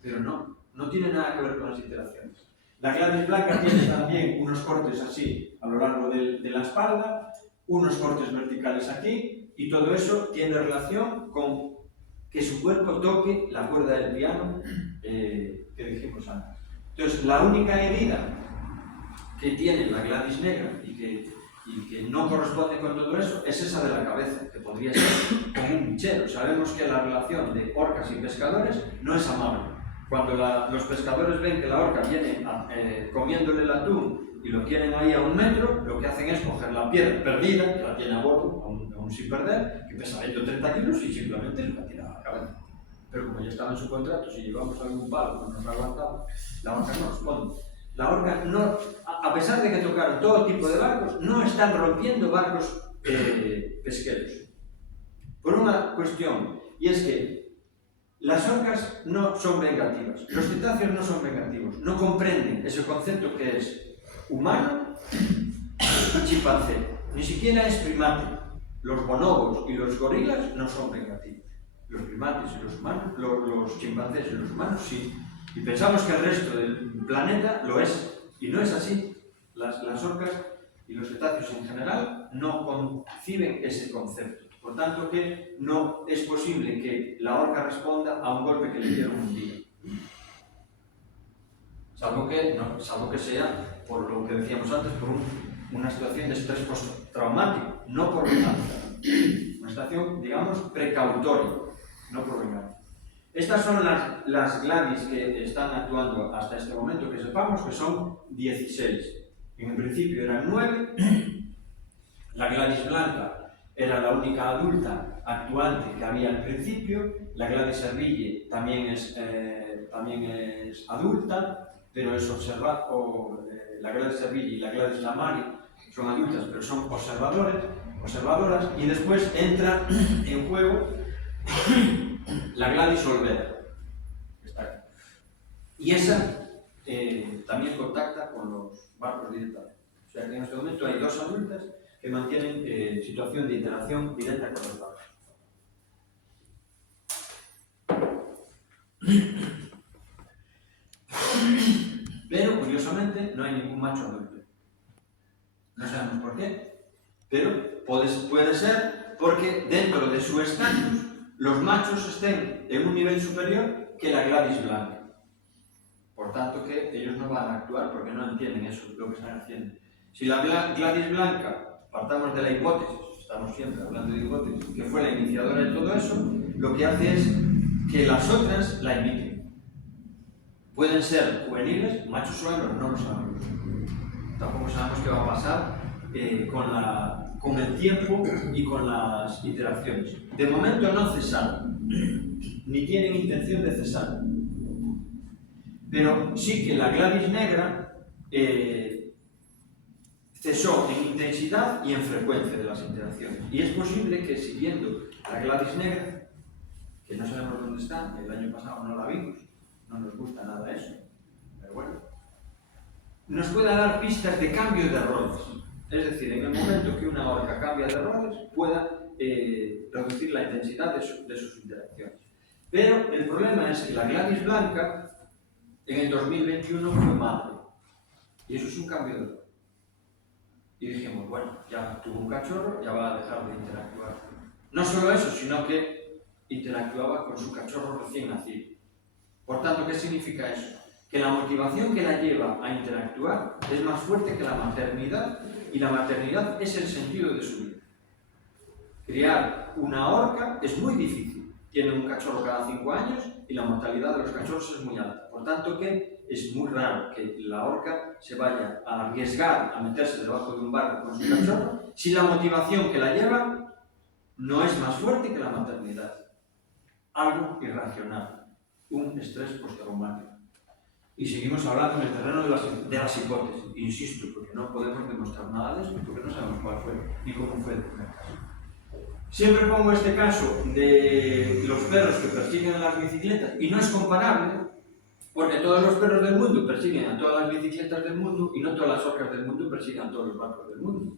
pero no tiene nada que ver con las interacciones. La Gladys Blanca tiene también unos cortes así a lo largo de la espalda, unos cortes verticales aquí, y todo eso tiene relación con que su cuerpo toque la cuerda del piano que dijimos antes. Entonces, la única herida que tiene la Gladys negra y que no corresponde con todo eso es esa de la cabeza, que podría ser con un bichero. Sabemos que la relación de orcas y pescadores no es amable. Cuando los pescadores ven que la orca viene comiéndole el atún y lo quieren ahí a 1 metro, lo que hacen es coger la piedra perdida, que la tiene a bordo, aún sin perder, que pesa 130 kilos y simplemente la tira a la cabeza. Pero como ya estaba en su contrato, si llevamos algún palo que nos aguantamos, la orca no responde. La orca, no, a pesar de que tocaron todo tipo de barcos, no están rompiendo barcos pesqueros. Por una cuestión, y es que las orcas no son vengativas, los cetáceos no son vengativos, no comprenden ese concepto que es humano y chimpancé, ni siquiera es primate. Los bonobos y los gorilas no son vengativos. Los primates y los humanos, los chimpancés y los humanos sí. Y pensamos que el resto del planeta lo es. Y no es así. Las orcas y los cetáceos en general no conciben ese concepto. Por tanto, que no es posible que la orca responda a un golpe que le dieron un día. Salvo que sea, por lo que decíamos antes, por una situación de estrés postraumático, no por venganza. Una situación, digamos, precautoria, no por venganza. Estas son las Gladys que están actuando hasta este momento, que sepamos que son 16. En principio eran 9. La Gladys blanca era la única adulta actuante que había al principio. La Gladys Serville también es adulta, pero es observada. La Gladys Serville y la Gladys Lamari son adultas, pero son observadoras. Y después entra en juego la Gladys Olvera, que está aquí. Y esa también contacta con los barcos directamente. O sea que en este momento hay 2 adultas que mantienen situación de interacción directa con los barcos. Pero, curiosamente, no hay ningún macho adulto. No sabemos por qué, pero puede ser porque dentro de su estatus los machos estén en un nivel superior que la Gladys blanca. Por tanto, que ellos no van a actuar porque no entienden eso, lo que están haciendo. Si la Gladys blanca, partamos de la hipótesis, estamos siempre hablando de hipótesis, que fue la iniciadora de todo eso, lo que hace es que las otras la imiten. Pueden ser juveniles, machos o hembras, no lo sabemos. Tampoco sabemos qué va a pasar con el tiempo y con las interacciones. De momento no cesaron, ni tienen intención de cesar. Pero sí que la Gladys negra cesó en intensidad y en frecuencia de las interacciones. Y es posible que siguiendo la Gladys negra, que no sabemos dónde está, el año pasado no la vimos, no nos gusta nada eso, pero bueno, nos pueda dar pistas de cambio de roles. Es decir, en el momento que una orca cambia de roles, pueda reducir la intensidad de sus interacciones. Pero el problema es que la Gladys blanca en el 2021 fue madre. Y eso es un cambio de rol. Y dijimos, bueno, ya tuvo un cachorro, ya va a dejar de interactuar. No solo eso, sino que interactuaba con su cachorro recién nacido. Por tanto, ¿qué significa eso? Que la motivación que la lleva a interactuar es más fuerte que la maternidad, y la maternidad es el sentido de su vida. Criar una orca es muy difícil. Tiene un cachorro cada 5 años y la mortalidad de los cachorros es muy alta. Por tanto, que es muy raro que la orca se vaya a arriesgar a meterse debajo de un barco con su cachorro si la motivación que la lleva no es más fuerte que la maternidad. Algo irracional. Un estrés postraumático. Y seguimos hablando en el terreno de las hipótesis. Insisto, porque no podemos demostrar nada de esto, porque no sabemos cuál fue ni cómo fue el primer caso. Siempre pongo este caso de los perros que persiguen las bicicletas, y no es comparable, porque todos los perros del mundo persiguen a todas las bicicletas del mundo, y no todas las orcas del mundo persiguen a todos los barcos del mundo.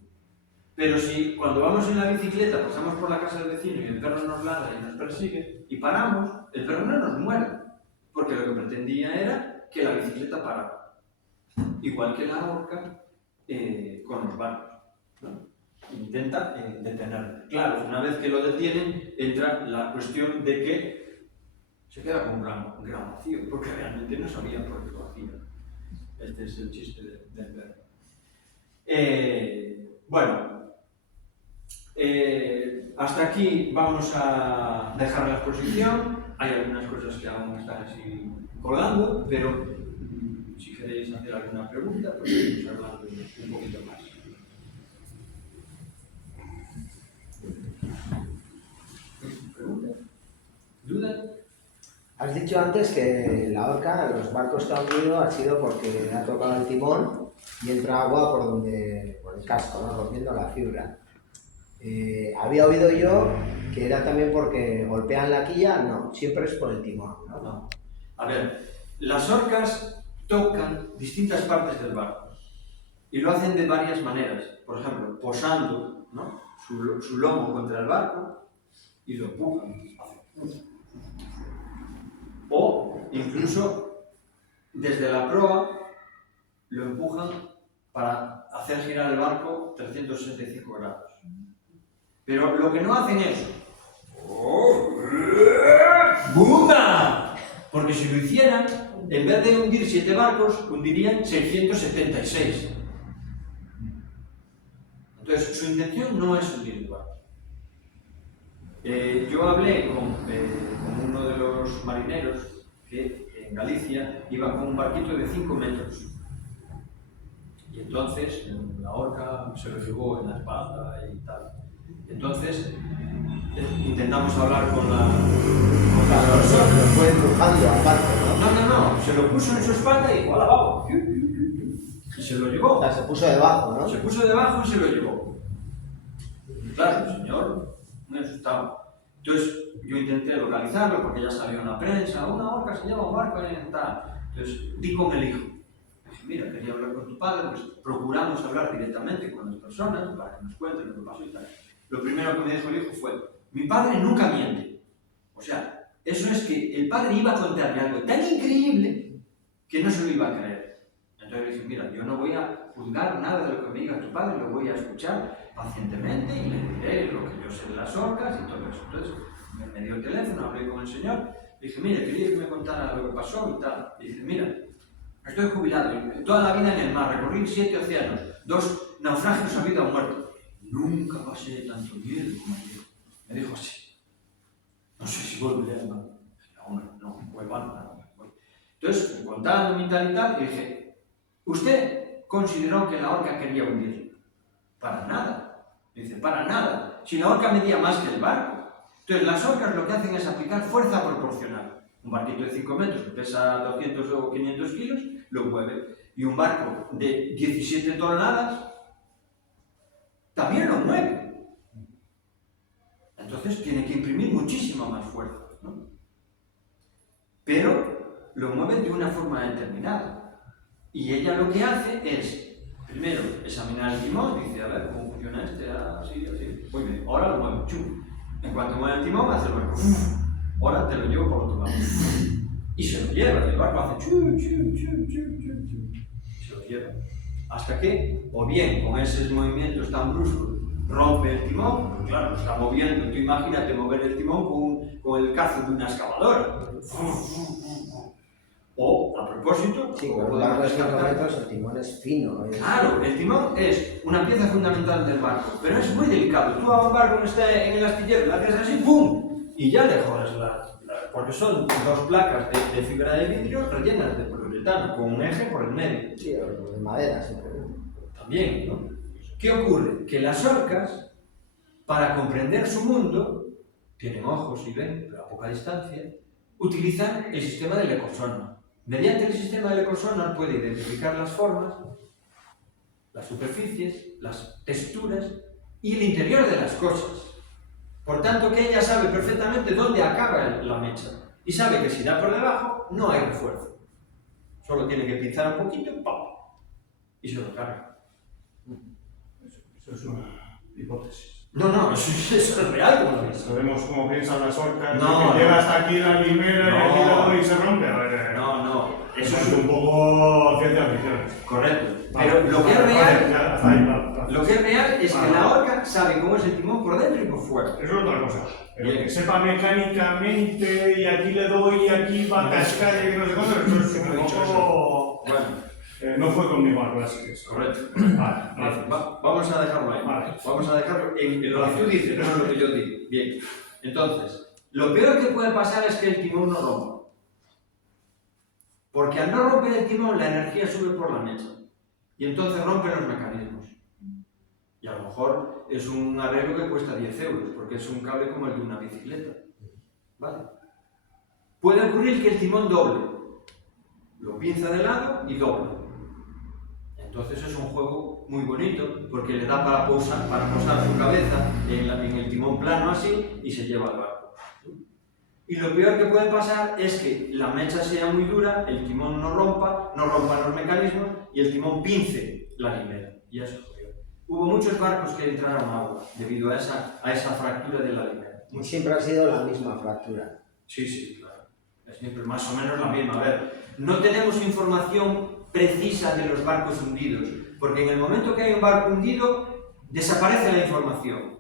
Pero si cuando vamos en la bicicleta pasamos por la casa del vecino y el perro nos ladra y nos persigue, y paramos, el perro no nos muerde, porque lo que pretendía era que la bicicleta parara. Igual que la orca con los barcos, ¿no? Intenta detenerlo. Claro, una vez que lo detienen, entra la cuestión de que se queda con un gran vacío, porque realmente no sabían por qué lo hacían. Este es el chiste del verbo. Bueno, hasta aquí vamos a dejar la exposición. Hay algunas cosas que aún están así colgando, pero si queréis hacer alguna pregunta, pues seguimos hablando un poquito más. ¿Preguntas? ¿Dudas? Has dicho antes que la orca, los barcos que han hundido, ha sido porque ha tocado el timón y entra agua por el casco, ¿no? Rompiendo la fibra. Había oído yo que era también porque golpean la quilla, no, siempre es por el timón, ¿no? No. A ver, las orcas tocan distintas partes del barco y lo hacen de varias maneras. Por ejemplo, posando, ¿no?, su lomo contra el barco y lo empujan. O incluso desde la proa lo empujan para hacer girar el barco 365 grados. Pero lo que no hacen es ¡bumba! Porque si lo hicieran, en vez de hundir 7 barcos, hundirían 676. Entonces, su intención no es hundir el barco. Yo hablé con uno de los marineros que en Galicia iba con un barquito de 5 metros. Y entonces la orca se lo llevó en la espalda y tal. Entonces intentamos hablar con la persona. Lo fue empujando aparte, ¿no? No, se lo puso en su espalda y ¡hola, vamos! Y se lo llevó. O sea, se puso debajo, ¿no? Se puso debajo y se lo llevó. Claro, el señor me asustaba. Entonces yo intenté localizarlo porque ya salió en la prensa, una orca se lleva un barco en tal. Entonces di con el hijo. Dije, mira, quería hablar con tu padre, pues procuramos hablar directamente con las personas para que nos cuenten lo que pasó y tal. Lo primero que me dijo el hijo fue, mi padre nunca miente. O sea, eso es que el padre iba a contarme algo tan increíble que no se lo iba a creer. Entonces le dije, mira, yo no voy a juzgar nada de lo que me diga tu padre, lo voy a escuchar pacientemente y le diré lo que yo sé de las orcas y todo eso. Entonces me dio el teléfono, hablé con el señor, le dije, mira, quería que me contara lo que pasó y tal. Y dije, mira, estoy jubilado, toda la vida en el mar, recorrí 7 océanos, 2 naufragios a vida o muerte. Nunca pasé tanto miedo como ayer. Me dijo así. No sé si volveré al mar. Dije, hombre, no, vuelvo al mar. Entonces, contándome y tal, y dije, ¿usted consideró que la orca quería hundir? Para nada. Dice, para nada. Si la orca medía más que el barco. Entonces, las orcas lo que hacen es aplicar fuerza proporcional. Un barquito de 5 metros que pesa 200 o 500 kilos, lo mueve. Y un barco de 17 toneladas también lo mueve. Entonces tiene que imprimir muchísima más fuerza, ¿no? Pero lo mueve de una forma determinada. Y ella lo que hace es, primero, examinar el timón, dice, a ver, ¿cómo funciona este? Así, así. Muy bien, ahora lo mueve, chum. En cuanto mueve el timón, hace el barco, ahora te lo llevo por otro lado. Y se lo lleva, y el barco hace chum, chum, chum, chum, chum, chum. Se lo lleva. Hasta que, o bien con esos movimientos tan bruscos, rompe el timón, porque claro, lo está moviendo. Tú imagínate mover el timón con el cazo de una excavadora. O, a propósito, Sí, con un barco de 5 metros el timón es fino. Claro, el timón es una pieza fundamental del barco, pero es muy delicado. Tú a un barco en el astillero, la haces así, ¡pum! Y ya le jodes porque son 2 placas de fibra de vidrio rellenas de poliuretano, con un eje por el medio. Sí, o de madera, simplemente. También, ¿no? ¿Qué ocurre? Que las orcas, para comprender su mundo, tienen ojos y ven, pero a poca distancia, utilizan el sistema del ecosonar. Mediante el sistema del ecosonar puede identificar las formas, las superficies, las texturas y el interior de las cosas. Por tanto, que ella sabe perfectamente dónde acaba la mecha y sabe que si da por debajo no hay refuerzo. Solo tiene que pinzar un poquito ¡pam! Y se lo carga. Eso es una hipótesis. No, eso es real, como lo ves. Sabemos cómo piensan las orcas, No, que llega hasta aquí la limera No. y aquí la doy y se rompe. A ver, No, eso es un poco ciencia ficción. correcto. Vale, Pero lo que es vale, real, ya, hasta ahí, vale. Lo que es real es que la orca sabe cómo es el timón por dentro y por fuera. Eso es otra cosa. Pero Bien. que sepa mecánicamente y aquí le doy y aquí va a cascar y no sé cuánto, eso es un poco... Bueno, no fue conmigo a clase. correcto. Vale, gracias. Vamos a dejarlo ahí. Vale. Vamos a dejarlo en lo que tú dices, no en lo que yo digo. Bien. Entonces, lo peor que puede pasar es que el timón no rompa. Porque al no romper el timón, la energía sube por la mecha. Y entonces rompen los mecanismos. Y a lo mejor es un arreglo que cuesta 10 euros, porque es un cable como el de una bicicleta. ¿Vale? Puede ocurrir que el timón doble. Lo pinza de lado y doble. Entonces es un juego muy bonito, porque le da para posar su cabeza en el timón plano así y se lleva al barco. Y lo peor que puede pasar es que la mecha sea muy dura, el timón no rompan los mecanismos y el timón pince la limera. Y eso es peor. Hubo muchos barcos que entraron a agua debido a esa fractura de la limera. Y siempre ha sido la misma fractura. Sí, claro. Es siempre más o menos la misma. A ver, no tenemos información precisa de los barcos hundidos, porque en el momento que hay un barco hundido, desaparece la información.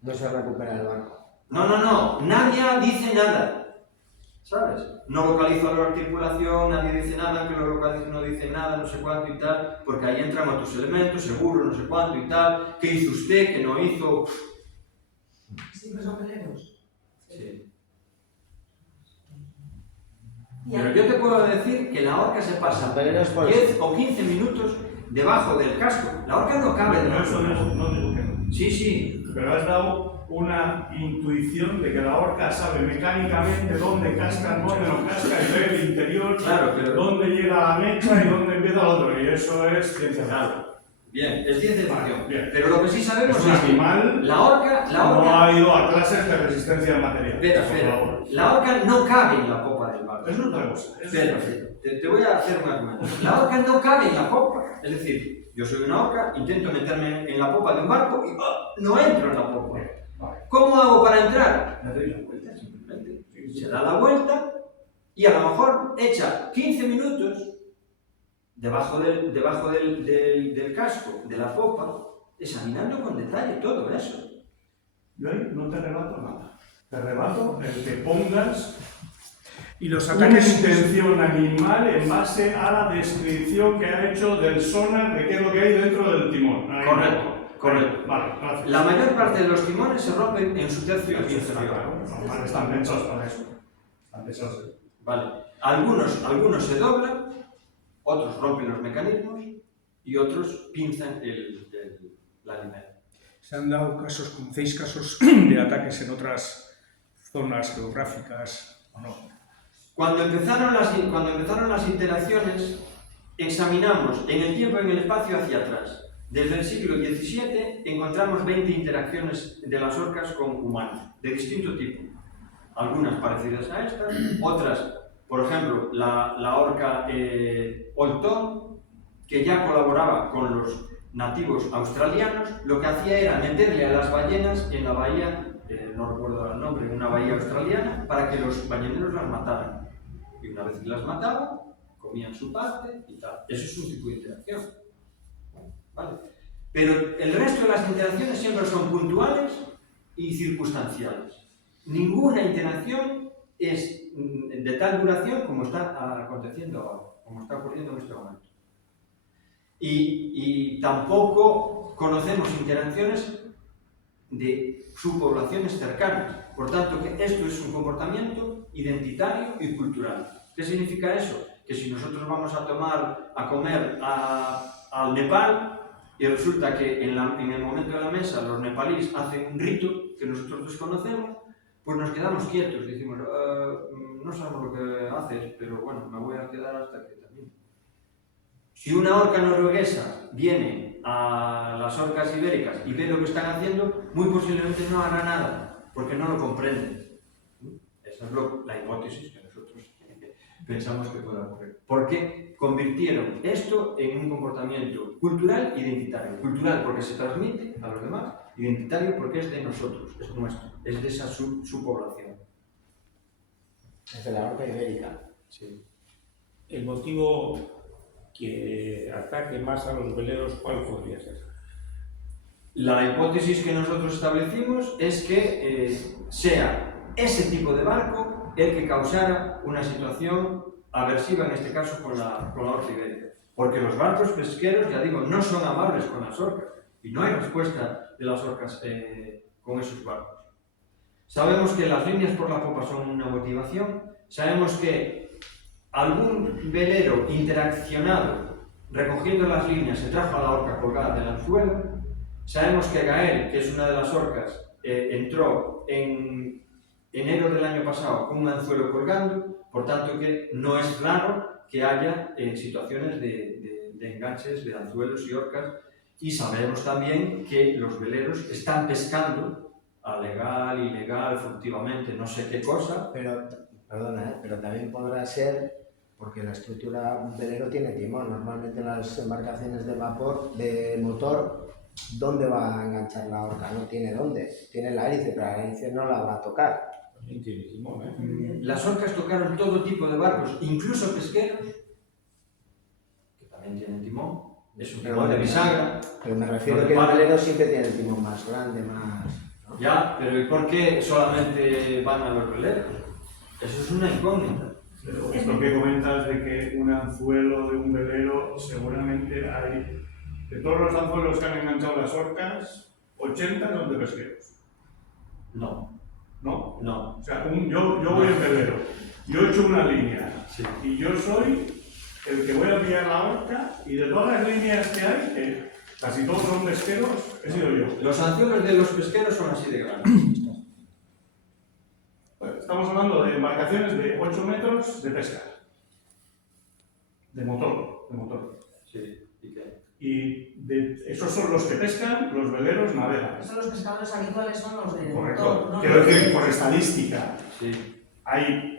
No se recupera el barco. No, nadie dice nada, ¿sabes? No localizo a la tripulación, nadie dice nada, que lo localice no dice nada, no sé cuánto y tal, porque ahí entran otros elementos, seguro, no sé cuánto y tal, ¿qué hizo usted, qué no hizo? Siempre son peleros. Sí. Pero yo te puedo decir que la orca se pasa 10 o 15 minutos debajo del casco. La orca no cabe debajo Eso del casco. no digo que no. Sí. Pero has dado una intuición de que la orca sabe mecánicamente dónde casca, dónde no casca, y ve el interior, Claro, pero... dónde llega la mecha y dónde empieza el otro. Y eso es ciencia. Claro. Bien, es ciencia ficción. Vale, bien. Pero lo que sí sabemos Es un es que animal, la orca... no ha ido a clases de resistencia al material. Espera. La orca no cabe en la popa del barco. Eso es otra cosa. Espera, te voy a hacer un argumento. La orca no cabe en la popa. Es decir, yo soy una orca, intento meterme en la popa de un barco y no entro en la popa. Vale. ¿Cómo hago para entrar? Me doy la vuelta simplemente. Se da la vuelta y a lo mejor echa 15 minutos debajo del casco, de la popa, examinando con detalle todo eso. Yo ahí no te rebato nada. Te rebato el que pongas Y los una ataques... intención animal en base a la descripción que ha hecho del sonar de qué es lo que hay dentro del timón. Ahí Correcto. Vale, gracias. La mayor parte de los timones se rompen en su tercio y inferior. Normal, están pensados para eso. Están pensados. Vale. Algunos se doblan, otros rompen los mecanismos y otros pinzan la limera. Se han dado casos, conocéis casos de ataques en otras zonas geográficas o no. Cuando empezaron las interacciones, examinamos en el tiempo y en el espacio hacia atrás. Desde el siglo XVII encontramos 20 interacciones de las orcas con humanos, de distinto tipo. Algunas parecidas a estas, otras, por ejemplo, la orca Oltón, que ya colaboraba con los nativos australianos, lo que hacía era meterle a las ballenas en la bahía, no recuerdo el nombre, en una bahía australiana, para que los balleneros las mataran. Y una vez que las mataban, comían su parte y tal. Eso es un tipo de interacción. ¿Vale? Pero el resto de las interacciones siempre son puntuales y circunstanciales. Ninguna interacción es de tal duración como está aconteciendo ahora, como está ocurriendo en este momento. Y tampoco conocemos interacciones de subpoblaciones cercanas. Por tanto, que esto es un comportamiento identitario y cultural. ¿Qué significa eso? Que si nosotros vamos a comer al Nepal y resulta que en el momento de la mesa los nepalíes hacen un rito que nosotros desconocemos, pues nos quedamos quietos, decimos, no sabemos lo que haces, pero bueno, me voy a quedar hasta que termine. Si una orca norueguesa viene a las orcas ibéricas y ve lo que están haciendo, muy posiblemente no hará nada, porque no lo comprende. Esa es la hipótesis que nosotros pensamos que puede ocurrir. Porque convirtieron esto en un comportamiento cultural e identitario. Cultural porque se transmite a los demás, identitario porque es de nosotros, es nuestro, es de esa su población. Es de la orca ibérica. Sí. El motivo que ataque más a los veleros, ¿cuál podría ser? La hipótesis que nosotros establecimos es que sea ese tipo de barco el que causara una situación aversiva, en este caso con la orca ibérica. Porque los barcos pesqueros, ya digo, no son amables con las orcas y no hay respuesta de las orcas con esos barcos. Sabemos que las líneas por la popa son una motivación, sabemos que algún velero interaccionado recogiendo las líneas se trajo a la orca colgada del anzuelo. Sabemos que Gael, que es una de las orcas, entró en enero del año pasado con un anzuelo colgando, por tanto que no es raro que haya situaciones de enganches de anzuelos y orcas, y sabemos también que los veleros están pescando a legal, ilegal, furtivamente, no sé qué cosa. Pero, perdona, pero también podrá ser porque la estructura, un velero tiene timón. Normalmente las embarcaciones de vapor, de motor, ¿dónde va a enganchar la orca? No tiene dónde. Tiene la hélice, pero la hélice no la va a tocar. También tiene timón, ¿eh? Las orcas tocaron todo tipo de barcos, incluso pesqueros, que también tienen timón. Es un timón de bisagra. Pero me refiero que el velero siempre tiene el timón más grande, más... ¿no? Ya, pero ¿y por qué solamente van a los veleros? Eso es una incógnita. Pero esto que comentas de que un anzuelo de un velero, seguramente hay, de todos los anzuelos que han enganchado las orcas, 80 son de pesqueros, No, ¿no? no. O sea, yo voy en velero, yo echo una línea Sí. y yo soy el que voy a pillar la orca, y de todas las líneas que hay, que casi todos son pesqueros, he sido yo. Los anzuelos de los pesqueros son así de grandes. Estamos hablando de embarcaciones de 8 metros de pesca, de motor. Sí, ¿y qué? Y esos son los que pescan, los veleros navegan. Son los pescadores habituales, son los de Correcto. motor, ¿no? Quiero decir, por estadística, Sí. hay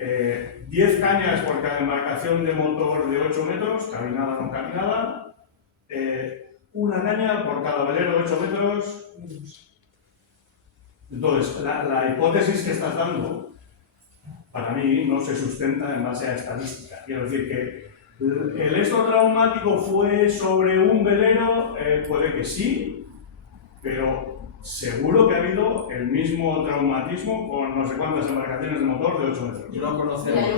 10 cañas por cada embarcación de motor de 8 metros, cabinada o no cabinada, una caña por cada velero de 8 metros. Entonces, la hipótesis que estás dando, para mí, no se sustenta en base a estadística. Quiero decir que el esto traumático fue sobre un velero, puede que sí, pero seguro que ha habido el mismo traumatismo con no sé cuántas embarcaciones de motor de 8 metros. Y no Mira, conocemos.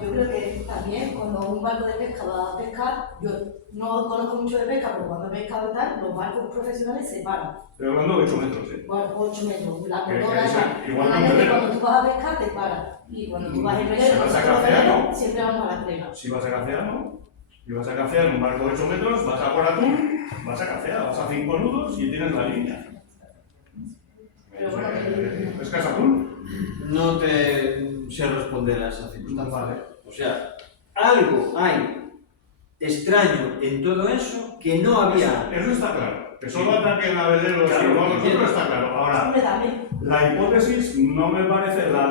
yo creo que también cuando un barco de pesca va a pescar, yo no conozco mucho de pesca, pero cuando he pescado y tal, los barcos profesionales se paran. Estoy hablando de 8 metros, ¿eh? Bueno, 8 metros, la Que motora es ya. igual que un Normalmente velero. cuando tú vas a pescar te paras. Y cuando tú vas en Si velero, vas a nosotros cacear, velero, ¿no? siempre vamos a la plena. Si vas a cacear, ¿no? Y vas a cacear en un barco de 8 metros, vas a por atún, vas a cacear, vas a 5 nudos y tienes la línea. Pero bueno, ¿Pescas atún? No te sé responder a esa circunstancia. O sea, algo hay extraño en todo eso que no había. Eso está claro. Que solo ataquen a veleros Claro, y no a nosotros entiendo. está claro. Ahora, hombre, también. la hipótesis no me parece, la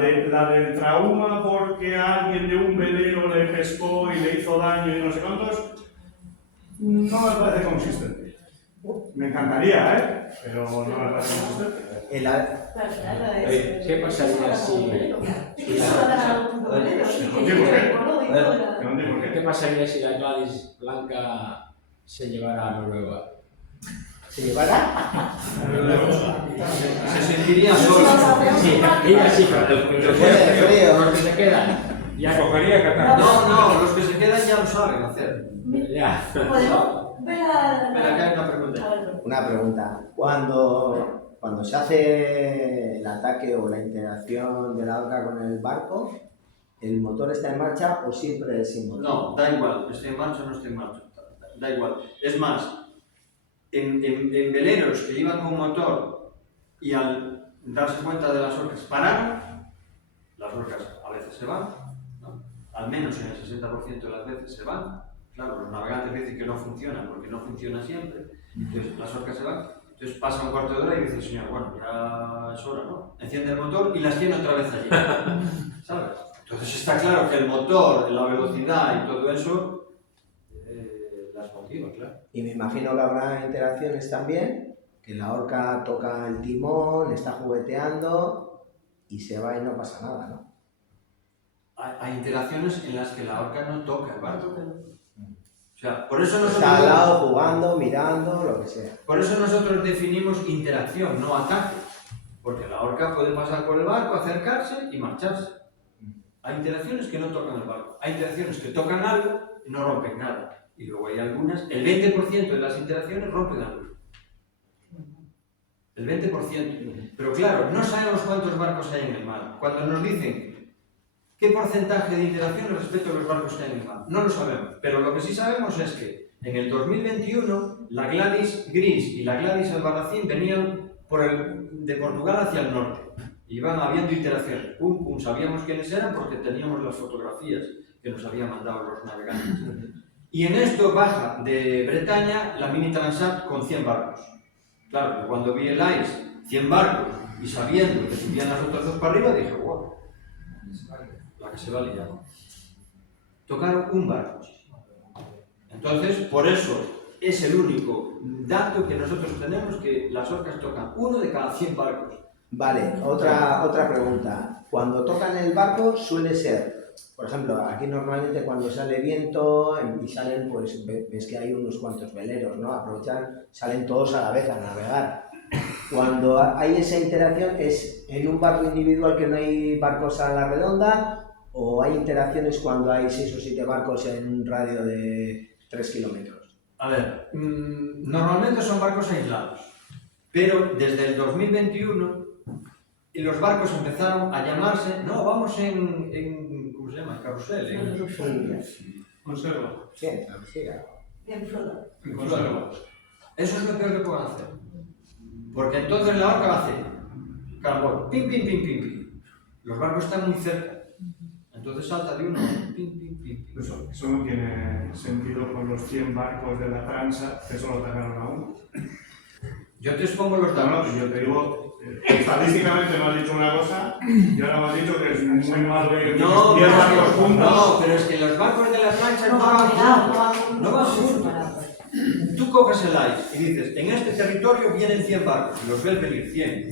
del trauma porque alguien de un velero le pescó y le hizo daño y no sé cuántos, no me parece consistente. Me encantaría, ¿eh? Pero no me parece consistente. El, Pero al final la de- Oye, ¿qué pasaría si- ¿Qué se va a dar a un velero? Sí, No entiendo por qué. el color y todo la- Que no entiendo por ¿Qué qué. pasaría si la Gladys Blanca se llevara a Noruega? ¿se llevará? Se sentiría Sí, solo. vamos a hacer un Sí, barco. ella sí, pero los que se quedan. Ya cogería Qatar. No, los que se quedan ya lo saben hacer. Ya. Podemos ver a... Espera, que hay una pregunta. A ver, Una pregunta. Cuando se hace el ataque o la interacción de la orca con el barco, ¿el motor está en marcha o siempre es sin motor? No, da igual, estoy en marcha o no estoy en marcha. Da igual. Es más, en veleros que iban con motor y al darse cuenta de las orcas pararon, las orcas a veces se van, ¿no? Al menos en el 60% de las veces se van. Claro, los navegantes dicen que no funciona porque no funciona siempre. Entonces las orcas se van. Entonces pasa un cuarto de hora y dice el señor, bueno, ya es hora, ¿no? Enciende el motor y las tiene otra vez allí. ¿Sabes? Entonces está claro que el motor, la velocidad y todo eso las motiva, claro. Y me imagino que habrá interacciones también, que la orca toca el timón, está jugueteando y se va y no pasa nada, ¿no? Hay interacciones en las que la orca no toca el barco. O sea, por eso Está al nosotros, lado jugando, mirando, lo que sea. por eso nosotros definimos interacción, no ataque. Porque la orca puede pasar por el barco, acercarse y marcharse. Hay interacciones que no tocan el barco. Hay interacciones que tocan algo y no rompen nada. Y luego hay algunas, el 20% de las interacciones rompen algo. El 20%. Pero claro, no sabemos cuántos barcos hay en el mar. Cuando nos dicen qué porcentaje de interacciones respecto a los barcos que hay en el mar, no lo sabemos. Pero lo que sí sabemos es que en el 2021 la Gladys Gris y la Gladys Albarracín venían de Portugal hacia el norte. Iban habiendo interacciones. Pum, pum, sabíamos quiénes eran porque teníamos las fotografías que nos habían mandado los navegantes. Y en esto baja de Bretaña la Mini Transat con 100 barcos. Claro, cuando vi el ICE, 100 barcos, y sabiendo que subían las otras dos para arriba, dije, wow, la que se va a liar. Tocaron un barco. Entonces, por eso es el único dato que nosotros tenemos, que las orcas tocan 1 de cada 100 barcos. Vale, otra pregunta. Cuando tocan el barco suele ser, por ejemplo, aquí normalmente cuando sale viento y salen, pues ves que hay unos cuantos veleros, ¿no? Aprovechan, salen todos a la vez a navegar. Cuando hay esa interacción, ¿es en un barco individual que no hay barcos a la redonda o hay interacciones cuando hay 6 o 7 barcos en un radio de 3 kilómetros? A ver, normalmente son barcos aislados, pero desde el 2021 los barcos empezaron a llamarse, no, vamos en ¿cómo se llama? Carrusel, Conserva. Sí, sí. Bien flota. Conserva. Eso es lo peor que pueden hacer. Porque entonces la orca va a hacer carambol, pim, pim, pim, pim, pim. Los barcos están muy cerca. Entonces salta de uno, pim, pim, pim, pim. Eso no tiene sentido con los 100 barcos de la Transa, que solo atacaron a uno. Yo te expongo los datos. No, yo te digo, estadísticamente me has dicho una cosa y ahora me has dicho que es muy malo ir 10 barcos juntos. No, pero es que los barcos de la plancha no van juntos. No van juntos. Tú coges el ICE y dices, en este territorio vienen 100 barcos, y los ves venir 100.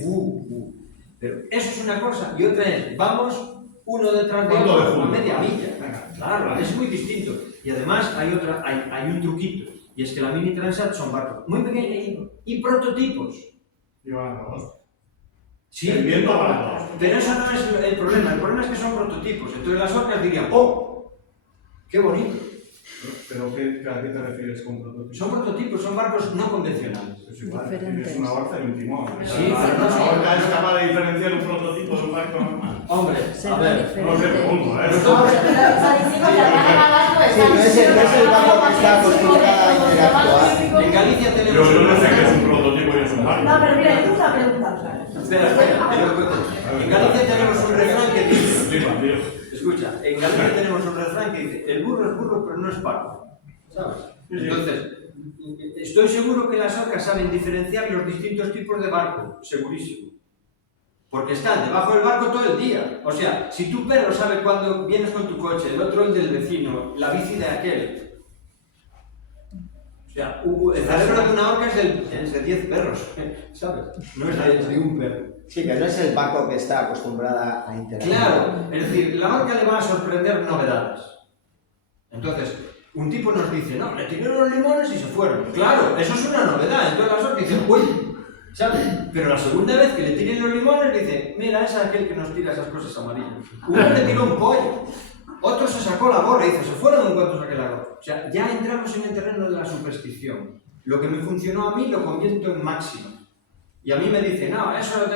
Pero eso es una cosa, y otra es, vamos uno detrás de otro a media milla. Claro, es muy distinto. Y además hay un truquito, y es que la Mini Transat son barcos muy pequeños y prototipos. Y van a dos. Sí, El viento va a dos. pero eso no es el problema es que son prototipos. Entonces las orcas dirían, ¡oh! ¡Qué bonito! ¿Pero a qué te refieres con prototipo? Son prototipos, son barcos no convencionales. Es igual, tienes una orca y un timón. Sí, la orca es capaz de diferenciar un prototipo de un barco normal. Hombre, a ver, No sé, pregunto, Pero está diciendo que la van a ganar, pues, Sí, no es el barco que está acostumbrado a interactuar. en Galicia tenemos... Yo no sé qué es un prototipo y es un barco. No, pero mira, yo tengo una pregunta. Espera. En Galicia tenemos un refrán que dice... Flipa, tío. Escucha, en Galicia tenemos un refrán que dice el burro es burro, pero no es parco. ¿Sabes? Entonces, estoy seguro que las orcas saben diferenciar los distintos tipos de barco, segurísimo. Porque están debajo del barco todo el día. O sea, si tu perro sabe cuando vienes con tu coche, el otro el del vecino, la bici de aquel. O sea, el cerebro de una orca es de 10 perros, ¿sabes? No es de un perro. Sí, que no es el barco que está acostumbrada a interactuar. Claro, es decir, la orca le va a sorprender novedades. Entonces, un tipo nos dice, no, le tiré los limones y se fueron. Claro, eso es una novedad. Entonces las orcas dicen, uy, ¿sabes? Pero la segunda vez que le tiren los limones, dice, mira, es aquel que nos tira esas cosas amarillas. Uno le tiró un pollo, otro se sacó la gorra y dice, se fueron en cuanto saqué la gorra. O sea, ya entramos en el terreno de la superstición. Lo que me funcionó a mí lo convierto en máximo. Y a mí me dicen, no, eso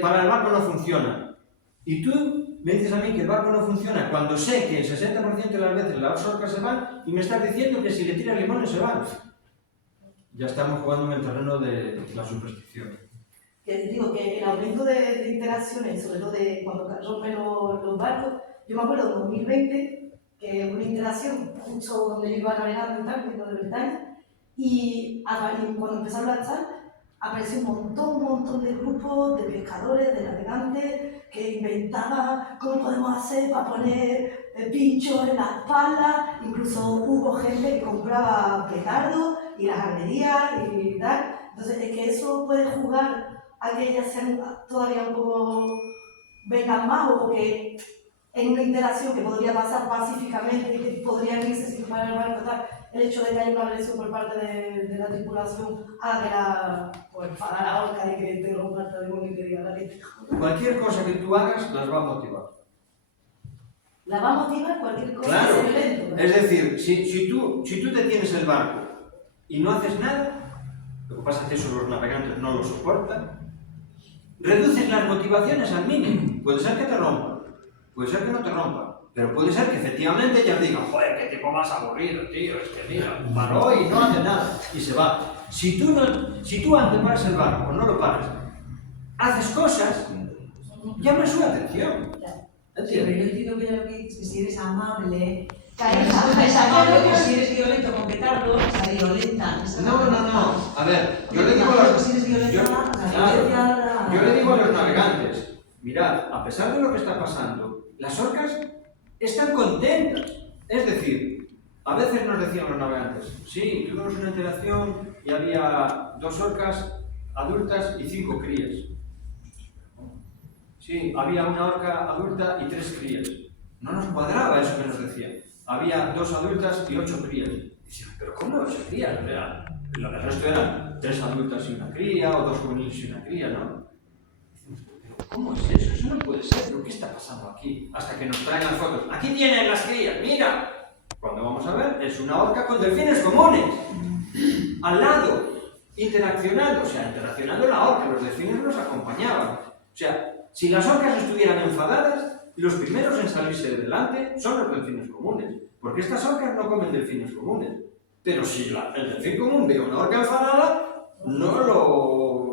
para el barco no funciona. Y tú me dices a mí que el barco no funciona cuando sé que el 60% de las veces las orcas se van y me estás diciendo que si le tiras limones se van. Ya estamos jugando en el terreno de la superstición. Que digo que el aumento de interacciones, sobre todo de cuando rompen los barcos, yo me acuerdo en 2020 que una interacción justo donde yo iba navegando y tal, viendo de Bretaña, y cuando empezó a lanzar, apareció un montón de grupos de pescadores, de navegantes, que inventaban cómo podemos hacer para poner pinchos en la espalda. Incluso hubo gente que compraba petardos y las armerías y tal. Entonces, es que eso puede jugar a que ellas sean todavía un poco vengan más, o que en una interacción que podría pasar pacíficamente, que podrían irse sin parar el barco tal, el hecho de que haya una agresión por parte de la tripulación haga que la, pues, enfada la orca y que te rompa el teléfono y te diga la que Cualquier cosa que tú hagas las va a motivar. la va a motivar cualquier cosa Claro, que sea violento. es decir, si tú detienes el barco y no haces nada, lo que pasa es que eso los navegantes no lo soportan, reduces las motivaciones al mínimo. Puede ser que te rompan, puede ser que no te rompan, pero puede ser que efectivamente ellas digan, joder, qué tipo más aburrido, tío, mira, paró y no hace nada, y se va. Si tú antes paras el barco o no lo paras, haces cosas, llama su atención. Sí, pero yo entiendo que lo que dices, que si eres amable, Es amable, que si eres violento con petardo, o sea, violenta. No. A ver, yo le digo a los navegantes, mirad, a pesar de lo que está pasando, las orcas están contentas. Es decir, a veces nos decían los navegantes, sí, tuvimos una interacción y había 2 orcas adultas y 5 crías. Sí, había una orca adulta y 3 crías. No nos cuadraba eso que nos decían. Había 2 adultas y 8 crías. Decían, pero ¿cómo 8 crías? O sea, el resto eran 3 adultas y una cría, o 2 juveniles y una cría, ¿no? Pero ¿cómo es eso? Eso no puede ser. ¿Pero qué está pasando aquí? Hasta que nos traen las fotos. ¡Aquí tienen las crías! ¡Mira! Cuando vamos a ver, es una orca con delfines comunes. Al lado, interaccionando. O sea, interaccionando la orca. Los delfines nos acompañaban. O sea, si las orcas estuvieran enfadadas, los primeros en salirse de delante son los delfines comunes, porque estas orcas no comen delfines comunes. Pero si el delfín común ve a una orca enfadada,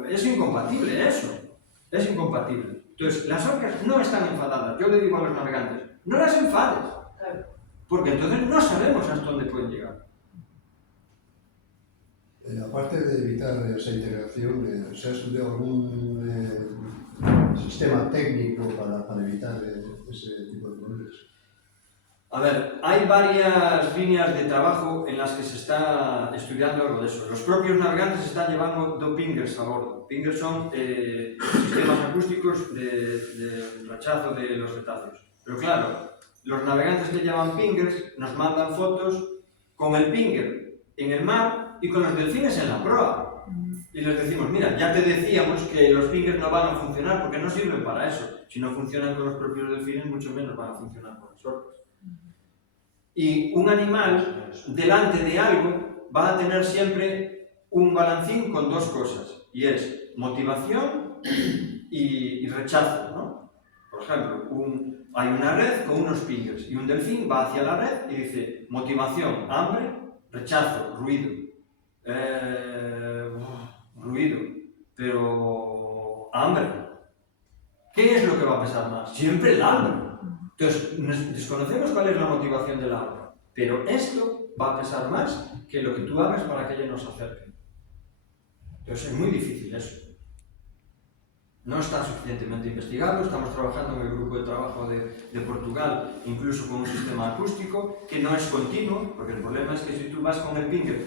es incompatible eso. Es incompatible. Entonces, las orcas no están enfadadas. Yo le digo a los navegantes, no las enfades, porque entonces no sabemos hasta dónde pueden llegar. Aparte de evitar esa integración, ¿se ha estudiado algún sistema técnico para evitar ese tipo de problemas? A ver, hay varias líneas de trabajo en las que se está estudiando algo de eso. Los propios navegantes están llevando 2 pingers a bordo. Pingers son sistemas acústicos de rechazo de los cetáceos. Pero claro, los navegantes que llevan pingers nos mandan fotos con el pinger en el mar y con los delfines en la proa. Y les decimos, mira, ya te decíamos que los pingers no van a funcionar porque no sirven para eso. Si no funcionan con los propios delfines, mucho menos van a funcionar con las orcas. Y un animal, delante de algo, va a tener siempre un balancín con 2 cosas. Y es motivación y rechazo, ¿no? Por ejemplo, hay una red con unos pingers y un delfín va hacia la red y dice motivación, hambre, rechazo, ruido. Ruido, pero hambre. ¿Qué es lo que va a pesar más? Siempre el hambre. Entonces, desconocemos cuál es la motivación del hambre, pero esto va a pesar más que lo que tú hagas para que ella nos acerque. Entonces, es muy difícil eso. No está suficientemente investigado, estamos trabajando en el grupo de trabajo de Portugal, incluso con un sistema acústico que no es continuo, porque el problema es que si tú vas con el pinger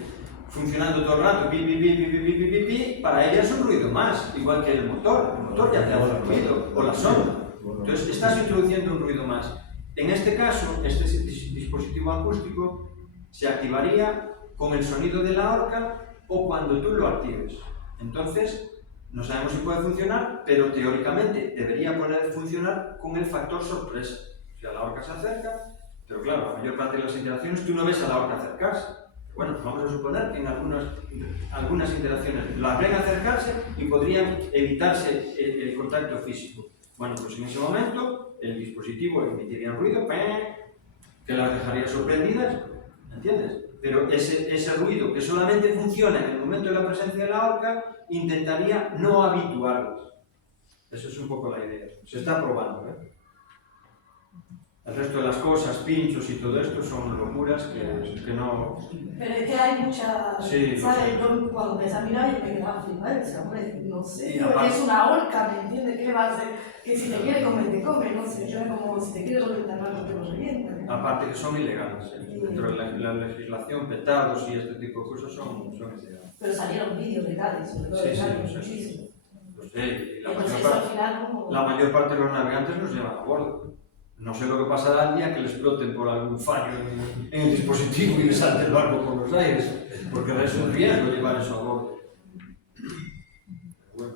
funcionando todo el rato, pi, pi, pi, pi, pi, pi, pi, pi, para ella es un ruido más, igual que el motor ya te hace ruido, o la sonda. Entonces estás introduciendo un ruido más. En este caso, este dispositivo acústico se activaría con el sonido de la orca o cuando tú lo actives. Entonces, no sabemos si puede funcionar, pero teóricamente debería poder funcionar con el factor sorpresa. O sea, la orca se acerca, pero claro, la mayor parte de las interacciones tú no ves a la orca acercarse. Bueno, vamos a suponer que en algunas interacciones las ven acercarse y podrían evitarse el contacto físico. Bueno, pues en ese momento el dispositivo emitiría un ruido que las dejaría sorprendidas, ¿entiendes? Pero ese ruido que solamente funciona en el momento de la presencia de la orca, intentaría no habituarlas. Eso es un poco la idea. Se está probando, ¿eh? El resto de las cosas, pinchos y todo esto son locuras que no... Pero es que hay muchas... Sí, ¿sabes? Yo cuando empecé a mirar yo me quedaba flipada y decía, hombre, no sé, Y aparte- es una orca, ¿me entiendes? ¿Qué va a hacer? Que si te quiere comer, te come, no sé, yo como si te quiere reventar algo, te lo revienta. ¿no? Aparte que son ilegales. Dentro de la legislación, petardos y este tipo de cosas son ilegales. Pero salieron vídeos de Cádiz, sobre todo Sí, de sí, Cádiz, sí. muchísimo. Pues, y Entonces eso al final no... la mayor parte de los navegantes nos llevan a bordo. No sé lo que pasará el día que le exploten por algún fallo en el dispositivo y le salte el barco por los aires, porque es un riesgo llevar eso a bordo. Bueno.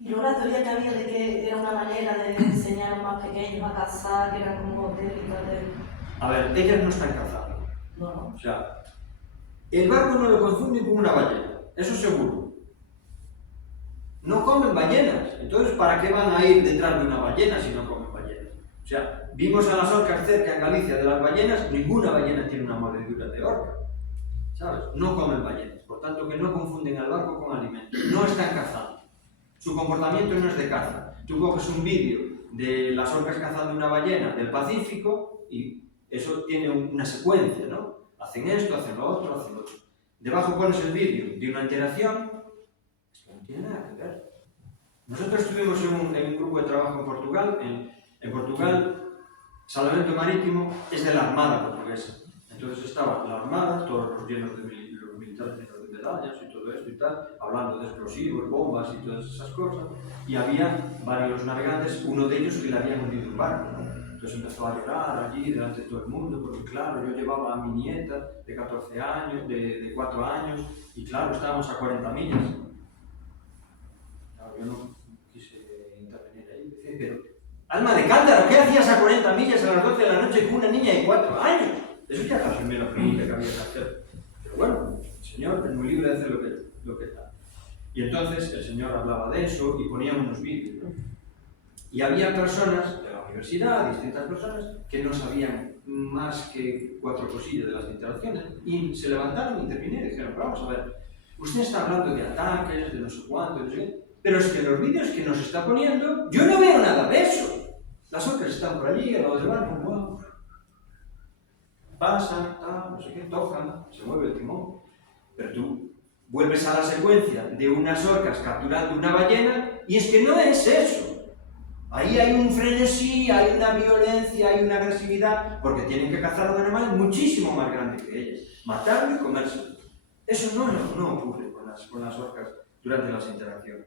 Y luego la teoría que había de que era una manera de enseñar a los más pequeños a cazar, que eran como técnicas de... A ver, ellas no están cazando. No. O sea, el barco no lo confunden con una ballena, eso seguro. No comen ballenas, entonces ¿para qué van a ir detrás de una ballena si no comen ballenas? O sea, vimos a las orcas cerca en Galicia de las ballenas, ninguna ballena tiene una mordedura de orca, ¿sabes? No comen ballenas, por tanto que no confunden al barco con alimento, no están cazando. Su comportamiento no es de caza. Tú coges un vídeo de las orcas cazando una ballena del Pacífico y eso tiene una secuencia, ¿no? Hacen esto, hacen lo otro, hacen lo otro. Debajo pones el vídeo de una interacción, esto no tiene nada que ver. Nosotros estuvimos en un grupo de trabajo en Portugal. En Portugal, Salvamento Marítimo es de la Armada portuguesa. Entonces estaba la Armada, todos los llenos de los militares llenos de medallas y todo esto y tal, hablando de explosivos, bombas y todas esas cosas. Y había varios navegantes, uno de ellos que le habían hundido un barco, ¿no? Entonces empezó a llorar allí delante de todo el mundo, porque claro, yo llevaba a mi nieta de 14 años, de 4 años, y claro, estábamos a 40 millas. Claro, yo no quise intervenir ahí, decía, pero alma de cántaro, ¿qué hacías a 40 millas a las 12 de la noche con una niña de 4 años? Eso ya la primera pregunta que había que hacer. Pero bueno, el Señor es muy libre de hacer lo que da. Y entonces el Señor hablaba de eso y ponía unos vídeos, ¿no? Y había personas de la universidad, distintas personas, que no sabían más que 4 cosillas de las interacciones y se levantaron, intervinieron y dijeron, vamos a ver, usted está hablando de ataques, de no sé cuánto, no sé qué, pero es que en los vídeos que nos está poniendo, yo no veo nada de eso. Las orcas están por allí, al lado del barco, wow. Pasan, tal, no sé qué, tocan, se mueve el timón. Pero tú vuelves a la secuencia de unas orcas capturando una ballena y es que no es eso. Ahí hay un frenesí, hay una violencia, hay una agresividad, porque tienen que cazar un animal muchísimo más grande que ellas. Matarlo y comérselo. Eso no ocurre con las orcas durante las interacciones.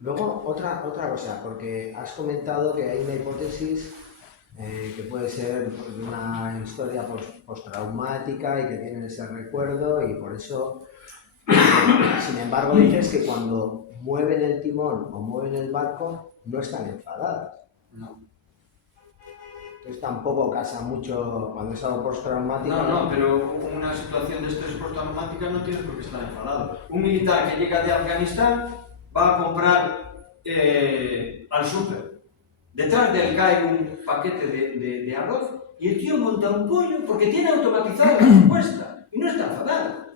Luego, otra cosa, porque has comentado que hay una hipótesis que puede ser una historia postraumática y que tienen ese recuerdo y por eso, sin embargo, dices que cuando mueven el timón o mueven el barco no están enfadadas. No. Entonces tampoco casa mucho cuando es algo postraumático. No, pero una situación de estrés postraumática no tiene por qué estar enfadado. Un militar que llega de Afganistán va a comprar al súper. Detrás de él cae un paquete de arroz y el tío monta un pollo porque tiene automatizada la respuesta y no está enfadado.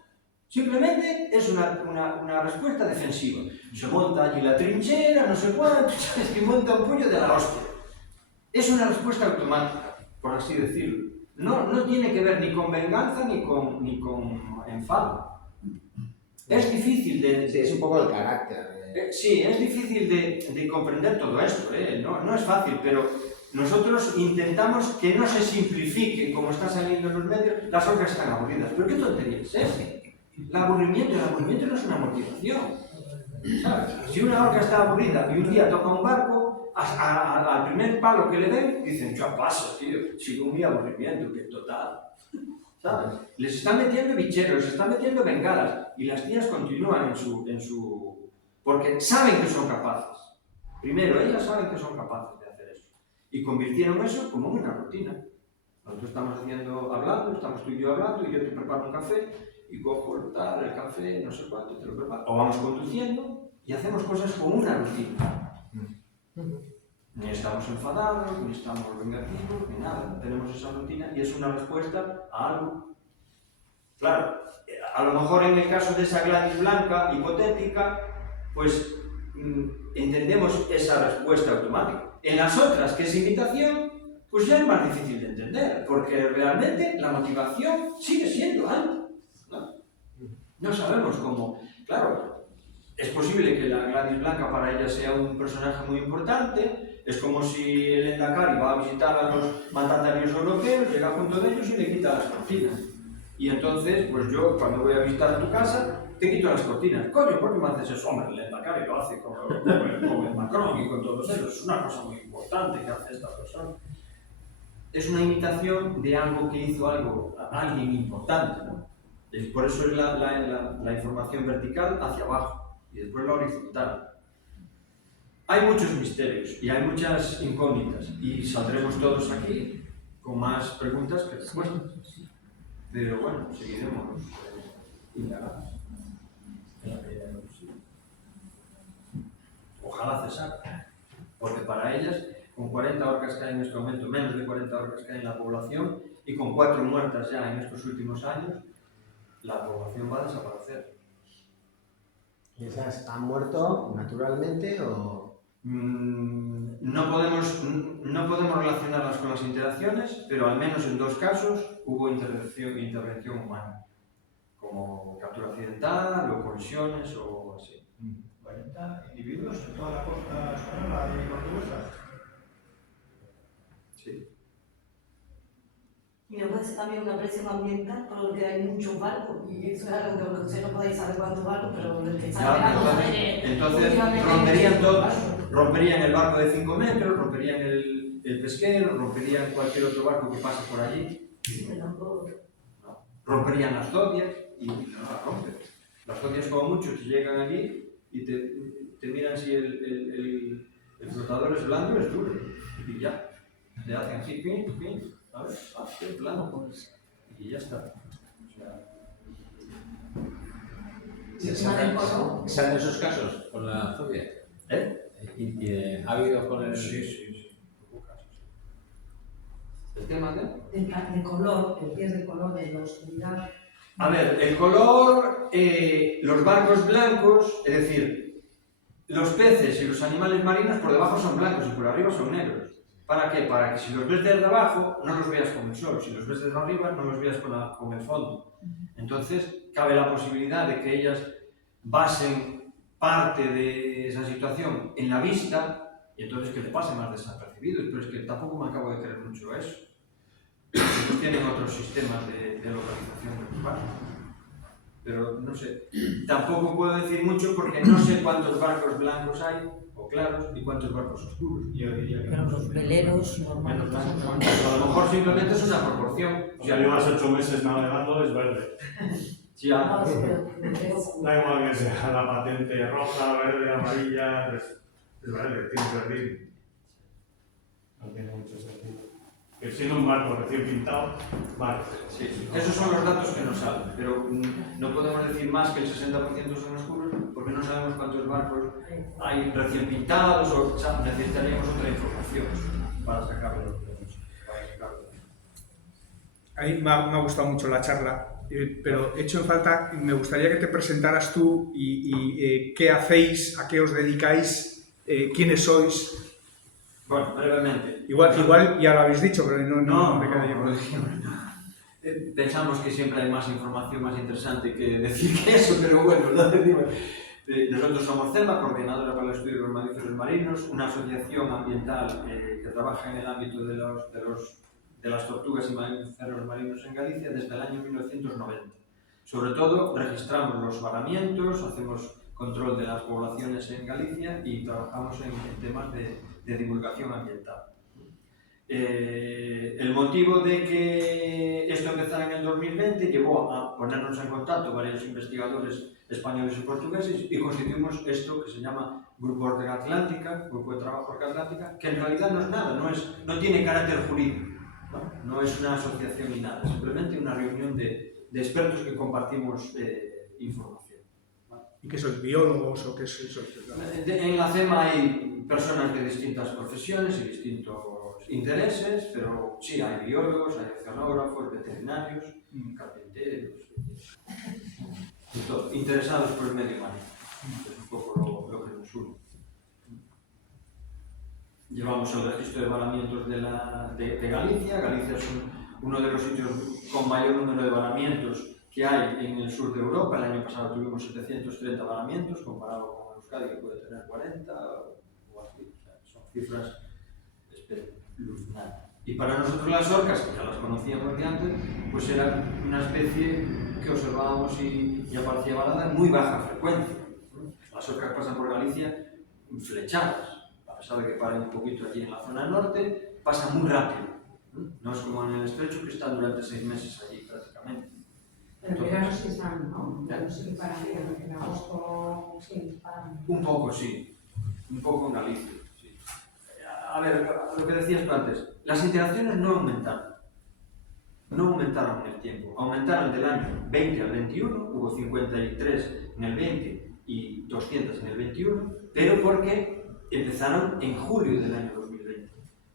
Simplemente es una respuesta defensiva. Se monta allí la trinchera, no sé cuánto, es que monta un pollo de la hostia. Es una respuesta automática, por así decirlo. No tiene que ver ni con venganza ni con enfado. Es difícil de... Sí, es un poco el carácter. Sí, es difícil de comprender todo esto, no es fácil, pero nosotros intentamos que no se simplifique, como está saliendo en los medios, las orcas están aburridas. ¿Pero qué tontería es esa? El aburrimiento no es una motivación, ¿sabes? Si una orca está aburrida y un día toca un barco, al primer palo que le den, dicen, ya pasa, tío, sigo mi aburrimiento, que total, ¿sabes? Les están metiendo bicheros, les están metiendo bengalas, y las tías continúan en su... porque saben que son capaces. Primero, ellas saben que son capaces de hacer eso. Y convirtieron eso como una rutina. Nosotros estamos hablando, estamos tú y yo hablando, y yo te preparo un café, y cojo el café, no sé cuánto, te lo preparo. O vamos conduciendo, y hacemos cosas con una rutina. Ni estamos enfadados, ni estamos vengativos, ni nada. Tenemos esa rutina, y es una respuesta a algo. Claro, a lo mejor en el caso de esa Gladys blanca, hipotética, pues entendemos esa respuesta automática. En las otras, que es imitación, pues ya es más difícil de entender, porque realmente la motivación sigue siendo algo. No sabemos cómo. Claro, es posible que la Gladys blanca para ella sea un personaje muy importante. Es como si el Endacari va a visitar a los mandatarios europeos, llega junto de ellos y le quita las cortinas. Y entonces, pues yo, cuando voy a visitar tu casa, te quito las cortinas. Coño, ¿por qué me haces eso? Hombre, el Endacari lo hace con el Macron y con todos ellos. Es una cosa muy importante que hace esta persona. Es una imitación de algo que hizo alguien importante, ¿no? Y por eso es la información vertical hacia abajo y después la horizontal. Hay muchos misterios y hay muchas incógnitas y saldremos todos aquí con más preguntas que respuestas. Pero bueno, seguiremos indagando. Ojalá cesar, porque para ellas, con 40 orcas que hay en este momento, menos de 40 orcas que hay en la población, y con 4 muertas ya en estos últimos años, la población va a desaparecer. ¿Y esas han muerto naturalmente o...? No podemos relacionarlas con las interacciones, pero al menos en 2 casos hubo intervención humana, como captura accidental o colisiones o así. 40 individuos en toda la costa española y portuguesa. Sí. Y no puede ser también una presión ambiental, porque hay muchos barcos, y eso es algo que ustedes no podéis saber cuántos barcos, pero el que sabe Entonces romperían todos, romperían el barco de 5 metros, romperían el pesquero, romperían cualquier otro barco que pase por allí. No. Romperían las zodias y no las rompen. Las zodias como mucho te llegan allí y te miran si el flotador es blando o es duro. Y ya, te hacen así, pin, pin. ¿Sabes? Qué plano, pues. Y ya está. ¿Se han esos casos con la fobia? ¿Ha habido con el...? Sí. ¿El tema de? De color, el que es de color de la oscuridad. A ver, el color, los barcos blancos, es decir, los peces y los animales marinos por debajo son blancos y por arriba son negros. ¿Para qué? Para que si los ves desde abajo no los veas con el sol, si los ves desde arriba no los veas con el fondo. Entonces, cabe la posibilidad de que ellas basen parte de esa situación en la vista y entonces que le pase más desapercibido, pero es que tampoco me acabo de creer mucho eso. Ellos tienen otros sistemas de localización de los barcos. Pero no sé, tampoco puedo decir mucho porque no sé cuántos barcos blancos hay o claros y cuántos barcos oscuros. Pero los veleros Menos normalmente blancos. A lo mejor simplemente es una proporción. Si llevas 8 meses navegando, es verde. Sí, ya. Da igual que sea la patente roja, verde, amarilla, es verde, tiene verdín. No tiene mucho sentido. Que siendo un barco recién pintado, vale. Sí. Esos son los datos que nos salen, pero no podemos decir más que el 60% son oscuros porque no sabemos cuántos barcos hay recién pintados o necesitaríamos otra información para sacarlo. A mí me ha gustado mucho la charla, pero hecho en falta, me gustaría que te presentaras tú y qué hacéis, a qué os dedicáis, quiénes sois. Bueno, brevemente. Igual ya lo habéis dicho, pero no me quedé yo. Pensamos que siempre hay más información más interesante que decir que eso, pero bueno, lo decimos. Nosotros somos CEMA, Coordinadora para el Estudio de los Mamíferos Marinos, una asociación ambiental que trabaja en el ámbito de las tortugas y mamíferos marinos en Galicia desde el año 1990. Sobre todo, registramos los varamientos, hacemos control de las poblaciones en Galicia y trabajamos en temas de divulgación ambiental. El motivo de que esto empezara en el 2020 llevó a ponernos en contacto varios investigadores españoles y portugueses y constituimos esto que se llama Grupo Ortega Atlántica, Grupo de Trabajo Ortega Atlántica, que en realidad no es nada, no tiene carácter jurídico, no es una asociación ni nada, simplemente una reunión de expertos que compartimos información. ¿Y qué sois, biólogos o qué sois? En la CEMA hay personas de distintas profesiones y distintos intereses, pero sí, hay biólogos, hay oceanógrafos, veterinarios, carpinteros, y todo, interesados por el medio marino. Es un poco lo que nos une. Llevamos el registro de varamientos de Galicia. Galicia es uno de los sitios con mayor número de varamientos que hay en el sur de Europa. El año pasado tuvimos 730 varamientos, comparado con Euskadi, que puede tener 40 o así. O sea, son cifras espeluznantes. Y para nosotros las orcas, que ya las conocíamos de antes, pues eran una especie que observábamos y aparecía balada en muy baja frecuencia. Las orcas pasan por Galicia flechadas, a pesar de que paren un poquito allí en la zona norte, pasan muy rápido. No es como en el estrecho, que están durante 6 meses allí prácticamente. Pero en verano sí están, ¿no? Pero sí que paran, en agosto sí paran. Un poco, sí. Un poco en Galicia, sí. A ver, lo que decías tú antes, las interacciones no aumentaron. No aumentaron en el tiempo. Aumentaron del año 20 al 21, hubo 53 en el 20 y 200 en el 21, pero porque empezaron en julio del año 2020.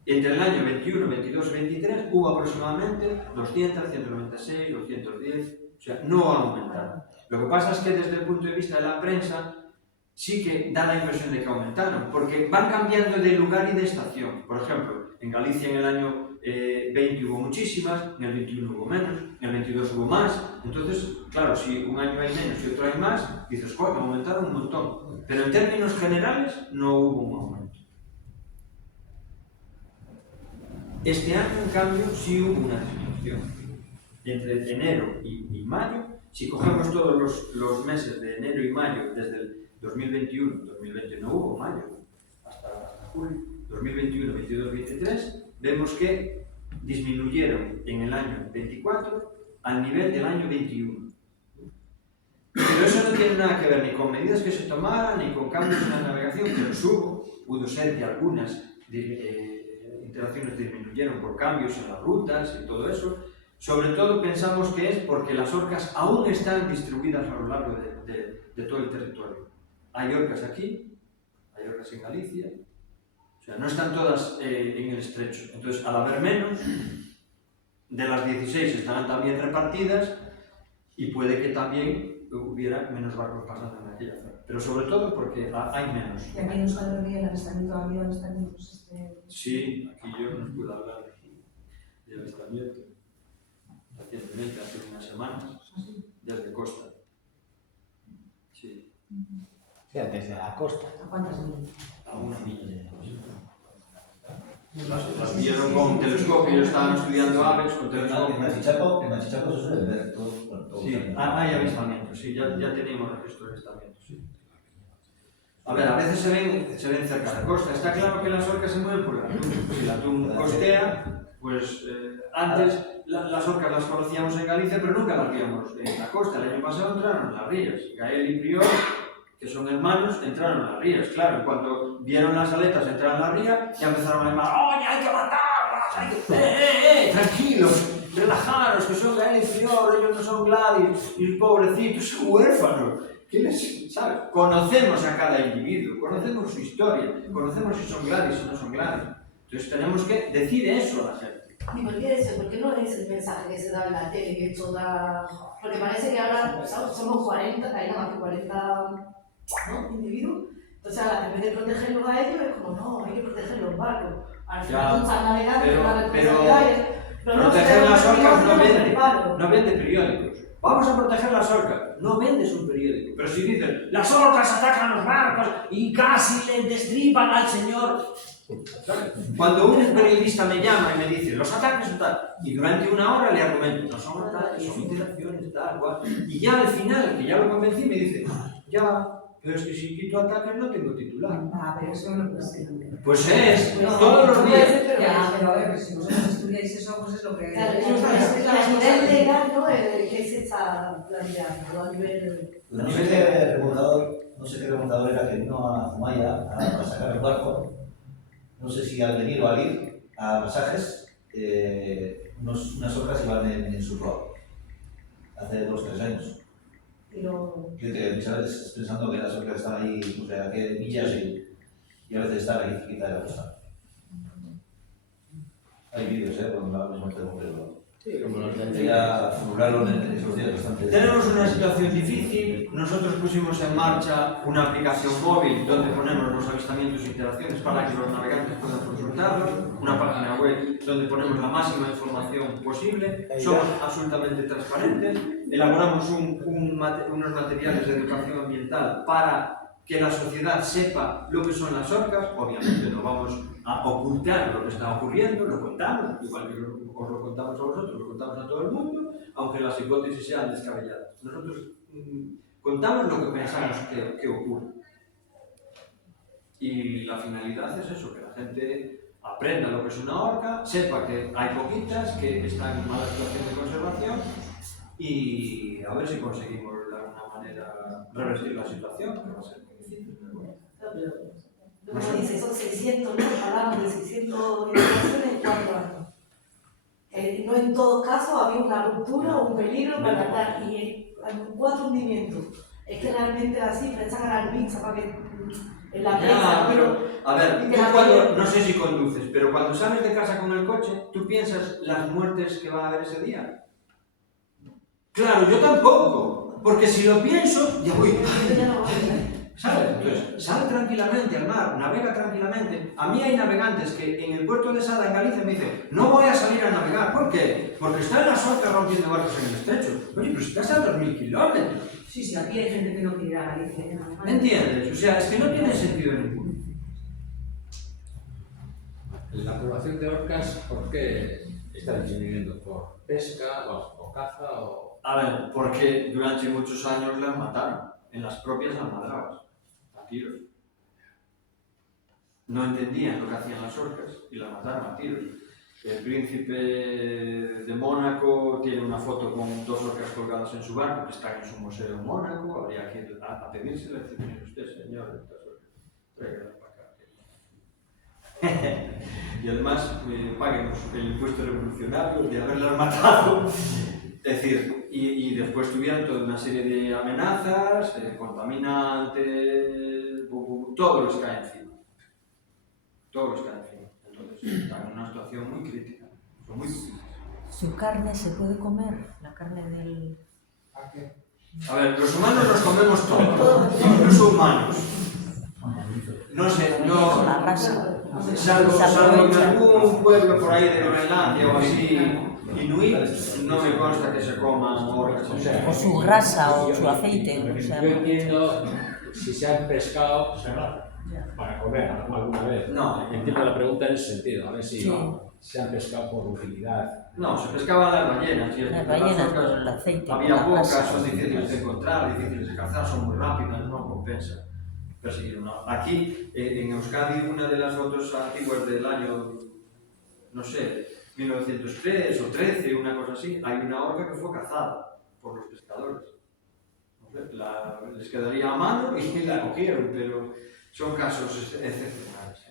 Entre el año 21, 22 y 23 hubo aproximadamente 200, 196, 210, o sea, no aumentaron. Lo que pasa es que desde el punto de vista de la prensa sí que da la impresión de que aumentaron, porque van cambiando de lugar y de estación. Por ejemplo, en Galicia en el año 20 hubo muchísimas, en el 21 hubo menos, en el 22 hubo más. Entonces, claro, si un año hay menos y otro hay más, dices, coño, aumentaron un montón. Pero en términos generales no hubo un aumento. Este año, en cambio, sí hubo una disminución. Entre enero y mayo, si cogemos todos los meses de enero y mayo, desde el 2021, 2020 no hubo mayo, hasta julio, 2021, 22, 23, vemos que disminuyeron en el año 24 al nivel del año 21. Pero eso no tiene nada que ver ni con medidas que se tomaran, ni con cambios en la navegación, que los hubo. Pudo ser que algunas interacciones disminuyeron por cambios en las rutas y todo eso. Sobre todo pensamos que es porque las orcas aún están distribuidas a lo largo de todo el territorio. Hay orcas aquí, hay orcas en Galicia, o sea, no están todas en el estrecho. Entonces, al haber menos, de las 16 estarán también repartidas y puede que también hubiera menos barcos pasando en aquella zona. Pero sobre todo porque hay menos. Y aquí en Euskal Herria el avistamiento ha habido avistamientos. Sí, aquí yo nos puedo hablar de avistamiento. Recientemente, hace unas semanas, desde costa. Sí. Sí, desde la costa. ¿A cuántas millas? A una milla. Las vieron con telescopio, estaban estudiando aves con telescopio. En Machichaco se suele ver todo. Sí, hay avistamientos, sí, ya tenemos registro de avistamientos. Sí. A ver, a veces se ven cerca de la costa. Está claro que las orcas se mueven por el atún. Si el atún costea, pues antes las orcas las conocíamos en Galicia, pero nunca las víamos en la costa. El año pasado entraron en las rías. Gael y Prior, que son hermanos, entraron en las rías. Claro, cuando vieron las aletas entrar en la ría, ya empezaron a llamar, ¡oye, hay que matarlas! Tranquilos, relajaros, que son Gael y Prior, ellos no son Gladys, y pobrecitos, huérfanos. ¿Qué les sabe? Conocemos a cada individuo, conocemos su historia, conocemos si son Gladys, si no son Gladys. Entonces tenemos que decir eso a la gente. ¿Y por qué eso? ¿Por qué no es el mensaje que se da en la tele que toda...? Porque parece que ahora somos 40, hay nada más que 40, ¿no?, individuos. Entonces, en vez de protegerlos a ellos, es como, no, hay que proteger los barcos. Al final, están navegando, pero proteger las orcas no vende periódicos. Vamos a proteger las orcas. No vendes un periódico. Pero si dicen, las orcas atacan los barcos y casi le destripan al señor. Cuando un periodista me llama y me dice, los ataques son tal, y durante una hora le argumento, no son ataques, son interacciones, tal, cual. Y ya al final, que ya lo convencí, me dice, ya, pero es que si quito ataques no tengo titular. Ah, pero eso no puede ser. Pues es, todos los días. Ya, pero a ver, si vosotros estudiáis eso, pues es lo que... Claro, a nivel legal, ¿no? ¿Qué es esa claridad? A nivel... No sé qué remontador era que vino a Zumaya a sacar el barco. No sé si al venir o al ir a pasajes, unas orcas iban en su rol. Hace 2 o 3 años. Pero... Yo sabes, pensando que las orcas están ahí, no sé a qué millas y a veces están ahí cerquita de la costa. Hay vídeos, con la misma termómetro. Sí, como los ya formularon en esos días bastante. Tenemos una situación difícil. Nosotros pusimos en marcha una aplicación móvil donde ponemos los avistamientos e interacciones para que los navegantes puedan consultarlos, una página web donde ponemos la máxima información posible, somos absolutamente transparentes, elaboramos unos materiales de educación ambiental para que la sociedad sepa lo que son las orcas. Obviamente no vamos a ocultar lo que está ocurriendo, lo contamos, igual que os lo contamos a vosotros, lo contamos a todo el mundo, aunque las hipótesis sean descabelladas. Nosotros contamos lo que pensamos que ocurre. Y la finalidad es eso, que la gente aprenda lo que es una orca, sepa que hay poquitas, que están en mala situación de conservación y a ver si conseguimos de alguna manera revertir la situación, que va a ser muy difícil. Pero bueno. Como dice, son 600, ¿no? Hablamos de 600 generaciones en 4 años. No en todo caso había una ruptura o un peligro para estar, y en 4 hundimientos. Es que realmente la cifra, esa gran pizza para que en la prensa, pero a ver, tú cuando, no sé si conduces, pero cuando sales de casa con el coche, ¿tú piensas las muertes que va a haber ese día? Claro, yo tampoco, porque si lo pienso, ya voy. ¿Sabes? Entonces, sal tranquilamente al mar, navega tranquilamente. A mí hay navegantes que en el puerto de Sada, en Galicia, me dicen, no voy a salir a navegar. ¿Por qué? Porque están las orcas rompiendo barcos en el estrecho. Oye, pero si estás a 2000 kilómetros. Sí, aquí hay gente que no quiere ir a Galicia. ¿Entiendes? O sea, es que no tiene sentido ninguno. La población de orcas, ¿por qué está disminuyendo? ¿Por pesca o caza o...? A ver, porque durante muchos años las mataron, en las propias almadrabas, a tiros. No entendían lo que hacían las orcas y las mataron a tiros. El príncipe de Mónaco tiene una foto con 2 orcas colgadas en su barco que están en su museo en Mónaco. Habría que ir a pedírsela y decir, mire usted, señor, estas orcas, tráigalas para acá. Y además, páguenos el impuesto revolucionario de haberlas matado. Es decir, y después tuvieron toda una serie de amenazas, contaminantes, todo les cae encima. Todo les cae encima. Entonces, están en una situación muy crítica. Son muy difíciles. ¿Su carne se puede comer? La carne del... A ver, los humanos nos comemos todo, incluso humanos. No sé, no... La raza. Salvo en algún pueblo por ahí de Groenlandia o así, inuit, no me consta que se coman orcas. O su grasa o su aceite. O sea, Yo entiendo si se han pescado para comer alguna vez. No. Entiendo la pregunta en ese sentido, a ver si sí. se han pescado por utilidad. No, se pescaban las ballenas. ¿Cierto? Las ballenas por el aceite. Había pocas, son difíciles de encontrar, difíciles de cazar, son muy rápidas, no compensa perseguir una. Aquí, en Euskadi, una de las fotos antiguas del año, no sé, 1903 o 13, una cosa así, hay una orca que fue cazada por los pescadores. No sé, les quedaría a mano y la cogieron, pero son casos excepcionales.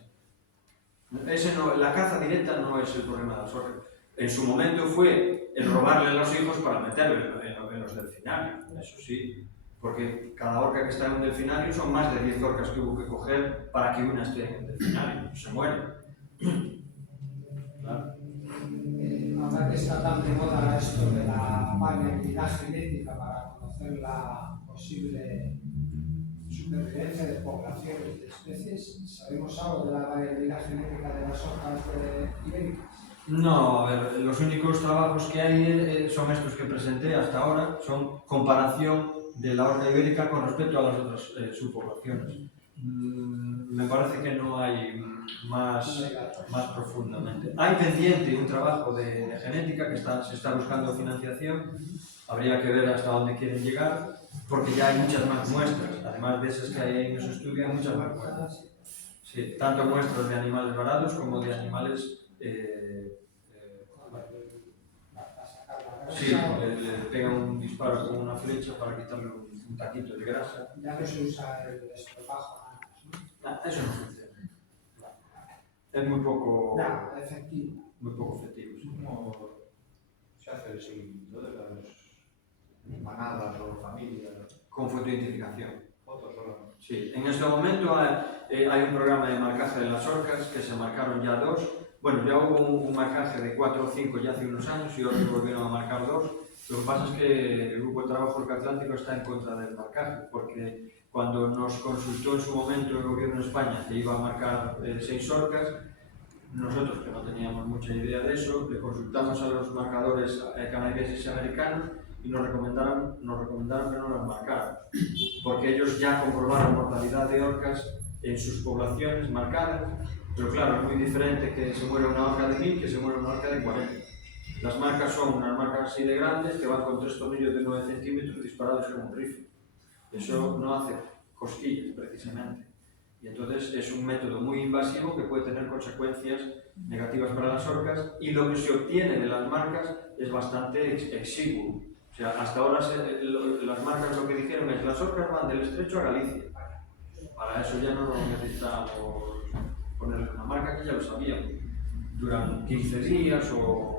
La caza directa no es el problema de las orcas. En su momento fue el robarle a los hijos para meterlo en los delfinarios, eso sí. Porque cada orca que está en un delfinario son más de 10 orcas que hubo que coger para que una esté en el delfinario, se muere. Claro. Ahora que está tan de moda esto de la variabilidad genética para conocer la posible supervivencia de poblaciones de especies, ¿sabemos algo de la variabilidad genética de las orcas ibéricas? No, a ver, los únicos trabajos que hay son estos que presenté hasta ahora, son comparación de la orca ibérica con respecto a las otras subpoblaciones. Me parece que no hay más profundamente. Hay pendiente un trabajo de genética que se está buscando financiación, habría que ver hasta dónde quieren llegar, porque ya hay muchas más muestras, además de esas que hay en su estudio, hay muchas más muestras. Sí, tanto muestras de animales varados como de animales... Sí, le pegan un disparo con una flecha para quitarle un taquito de grasa. Ya no se usa el estropajo. Eso no funciona. Es muy poco efectivo. Muy poco efectivo. Sí. ¿Cómo se hace el seguimiento de las manadas o familias? Con fotoidentificación. Fotos solo. Sí, en este momento hay un programa de marcaje de las orcas que se marcaron ya 2. Bueno, ya hubo un marcaje de 4 o 5 ya hace unos años y otros volvieron a marcar 2. Lo que pasa es que el Grupo de Trabajo Orca Atlántico está en contra del marcaje, porque cuando nos consultó en su momento el Gobierno de España que iba a marcar 6 orcas, nosotros, que no teníamos mucha idea de eso, le consultamos a los marcadores canadienses y americanos y nos recomendaron que no las marcaran, porque ellos ya comprobaron mortalidad de orcas en sus poblaciones marcadas. Pero claro, es muy diferente que se muera una orca de 1000 que se muera una orca de 40. Las marcas son unas marcas así de grandes que van con 3 tornillos de 9 centímetros disparados como un rifle. Eso no hace cosquillas, precisamente. Y entonces es un método muy invasivo que puede tener consecuencias negativas para las orcas, y lo que se obtiene de las marcas es bastante exiguo. O sea, hasta ahora las marcas lo que dijeron es: las orcas van del Estrecho a Galicia. Para eso ya no necesitamos ponerle una marca, que ya lo sabíamos. Duran 15 días o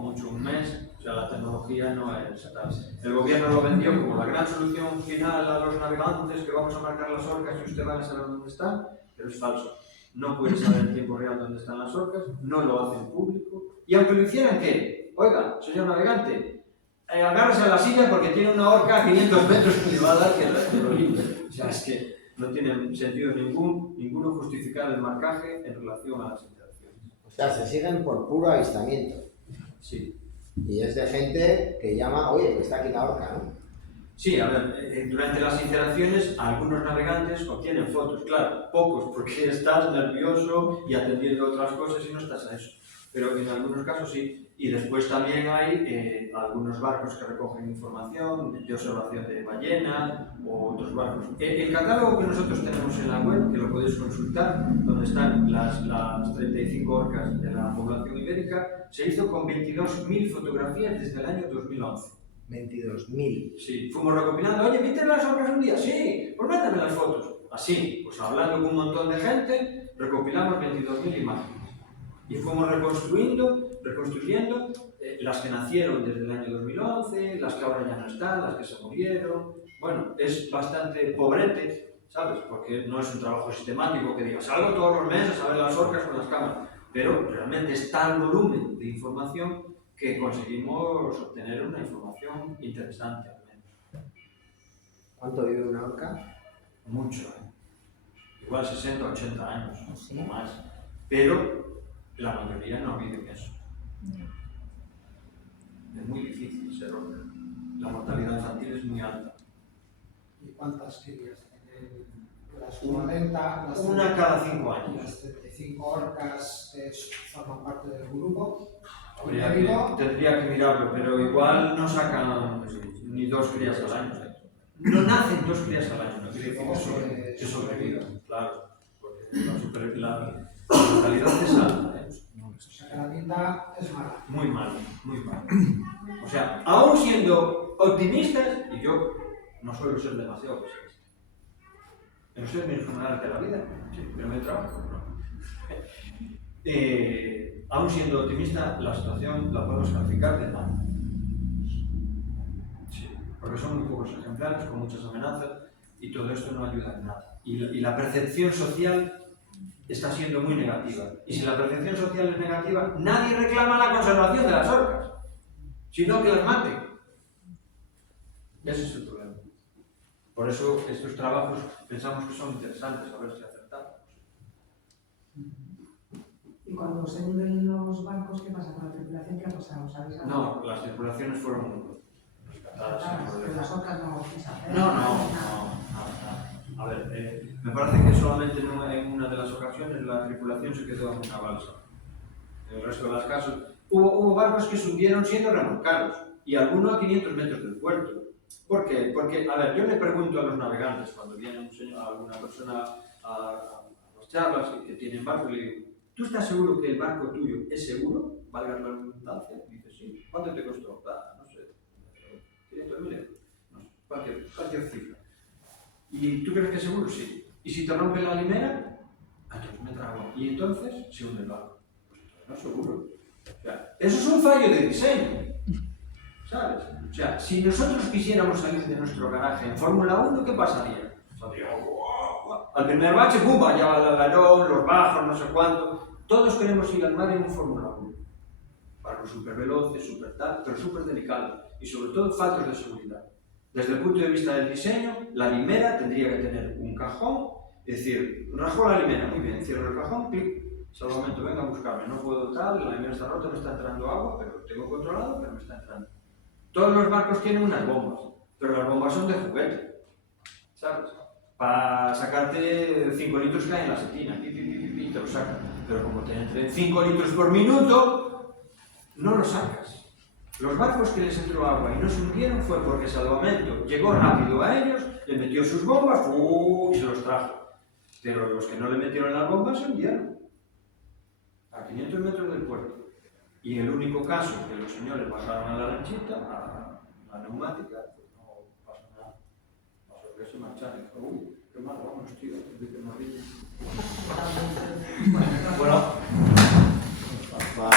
mucho un mes. O sea, la tecnología no es tal. El gobierno lo vendió como la gran solución final a los navegantes, que vamos a marcar las orcas y usted va a saber dónde están, pero es falso. No puede saber en tiempo real dónde están las orcas, no lo hacen público. Y aunque lo hicieran, ¿qué? Oiga, señor navegante, agárrese a la silla porque tiene una orca a 500 metros que le va a dar que lo limpie. O sea, es que no tiene sentido ninguno justificar el marcaje en relación a las interacciones. O sea, se siguen por puro avistamiento. Sí. Y es de gente que llama: oye, que está aquí la orca, ¿no? Sí, a ver, durante las interacciones algunos navegantes obtienen fotos, claro, pocos, porque estás nervioso y atendiendo a otras cosas y no estás a eso. Pero en algunos casos sí. Y después también hay algunos barcos que recogen información de observación de ballenas o otros barcos. El catálogo que nosotros tenemos en la web, que lo podéis consultar, donde están las 35 orcas de la población ibérica, se hizo con 22.000 fotografías desde el año 2011. 22.000. Sí, fuimos recopilando: oye, ¿viste las orcas un día? Sí, pues métame las fotos. Así, pues hablando con un montón de gente, recopilamos 22.000 imágenes. Y fuimos reconstruyendo las que nacieron desde el año 2011, las que ahora ya no están, las que se murieron. Bueno, es bastante pobrete, ¿sabes? Porque no es un trabajo sistemático que digas: salgo todos los meses a ver las orcas con las cámaras. Pero realmente es tal volumen de información que conseguimos obtener una información interesante, al menos. ¿Cuánto vive una orca? Mucho, igual 60 o 80 años, o más. Pero la mayoría no viven eso. Es muy difícil ser orca. La mortalidad infantil es muy alta. ¿Y cuántas crías tienen? Las 40, las Una cada 5 años. Las 35 orcas que forman parte del grupo. Tendría que mirarlo, pero igual no sacan ni 2 crías al año. No nacen 2 crías al año, no quiere decir que sobrevivan, claro. Porque la mortalidad es alta. O sea que la dieta es mala. Muy mal, muy mal. O sea, aún siendo optimistas, y yo no suelo ser demasiado pesimista. En los términos generales de la vida, sí, pero en el trabajo, no. Aún siendo optimista, la situación la podemos calificar de mal. Sí, porque son muy pocos ejemplares, con muchas amenazas, y todo esto no ayuda en nada. Y la percepción social está siendo muy negativa. Y si la percepción social es negativa, nadie reclama la conservación de las orcas, sino que las maten. Ese es el problema. Por eso estos trabajos pensamos que son interesantes, a ver si acertamos. Y cuando se hunden los barcos, ¿qué pasa con la tripulación? ¿Qué ha pasado? ¿Sabes algo? No, las tripulaciones fueron rescatadas sin Pero problema. las orcas no desaparecen. No. A ver, me parece que solamente en una de las ocasiones la tripulación se quedó en una balsa. En el resto de los casos hubo barcos que se hundieron siendo remolcados, y algunos a 500 metros del puerto. ¿Por qué? Porque, a ver, yo le pregunto a los navegantes cuando viene un señor, alguna persona a las charlas que tienen barco, y le digo: ¿tú estás seguro que el barco tuyo es seguro? ¿Valga la redundancia? Y dice: sí. ¿Cuánto te costó? No sé, 500.000 euros. No sé, cualquier cifra. ¿Y tú crees que es seguro? Sí. ¿Y si te rompe la limera? Entonces me trago. Y entonces se hunde el barco. Pues entonces no es seguro. O sea, eso es un fallo de diseño. ¿Sabes? O sea, si nosotros quisiéramos salir de nuestro garaje en Fórmula 1, ¿qué pasaría? Al primer bache, ¡pum!, allá va el alerón, los bajos, no sé cuánto. Todos queremos ir al mar en un Fórmula 1. Barcos súper veloces, súper tal, pero súper delicados. Y sobre todo faltos de seguridad. Desde el punto de vista del diseño, la limera tendría que tener un cajón, es decir, rajó la limera, muy bien, cierro el cajón, clic, salvamento, venga a buscarme, no puedo tal, la limera está rota, me está entrando agua, pero lo tengo controlado, pero me está entrando. Todos los barcos tienen unas bombas, pero las bombas son de juguete, ¿sabes? Para sacarte 5 litros que hay en la setina, te lo sacan. Pero como te entren 5 litros por minuto, no lo sacas. Los barcos que les entró agua y no se hundieron fue porque Salvamento llegó rápido a ellos, le metió sus bombas y se los trajo. Pero los que no le metieron las bombas se hundieron a 500 metros del puerto. Y en el único caso que los señores bajaron a la lanchita, a la neumática, pues no pasó nada. Pasó que se marcharon y dijo, uy, qué mal vamos, tío, que nos viene. Bueno, va,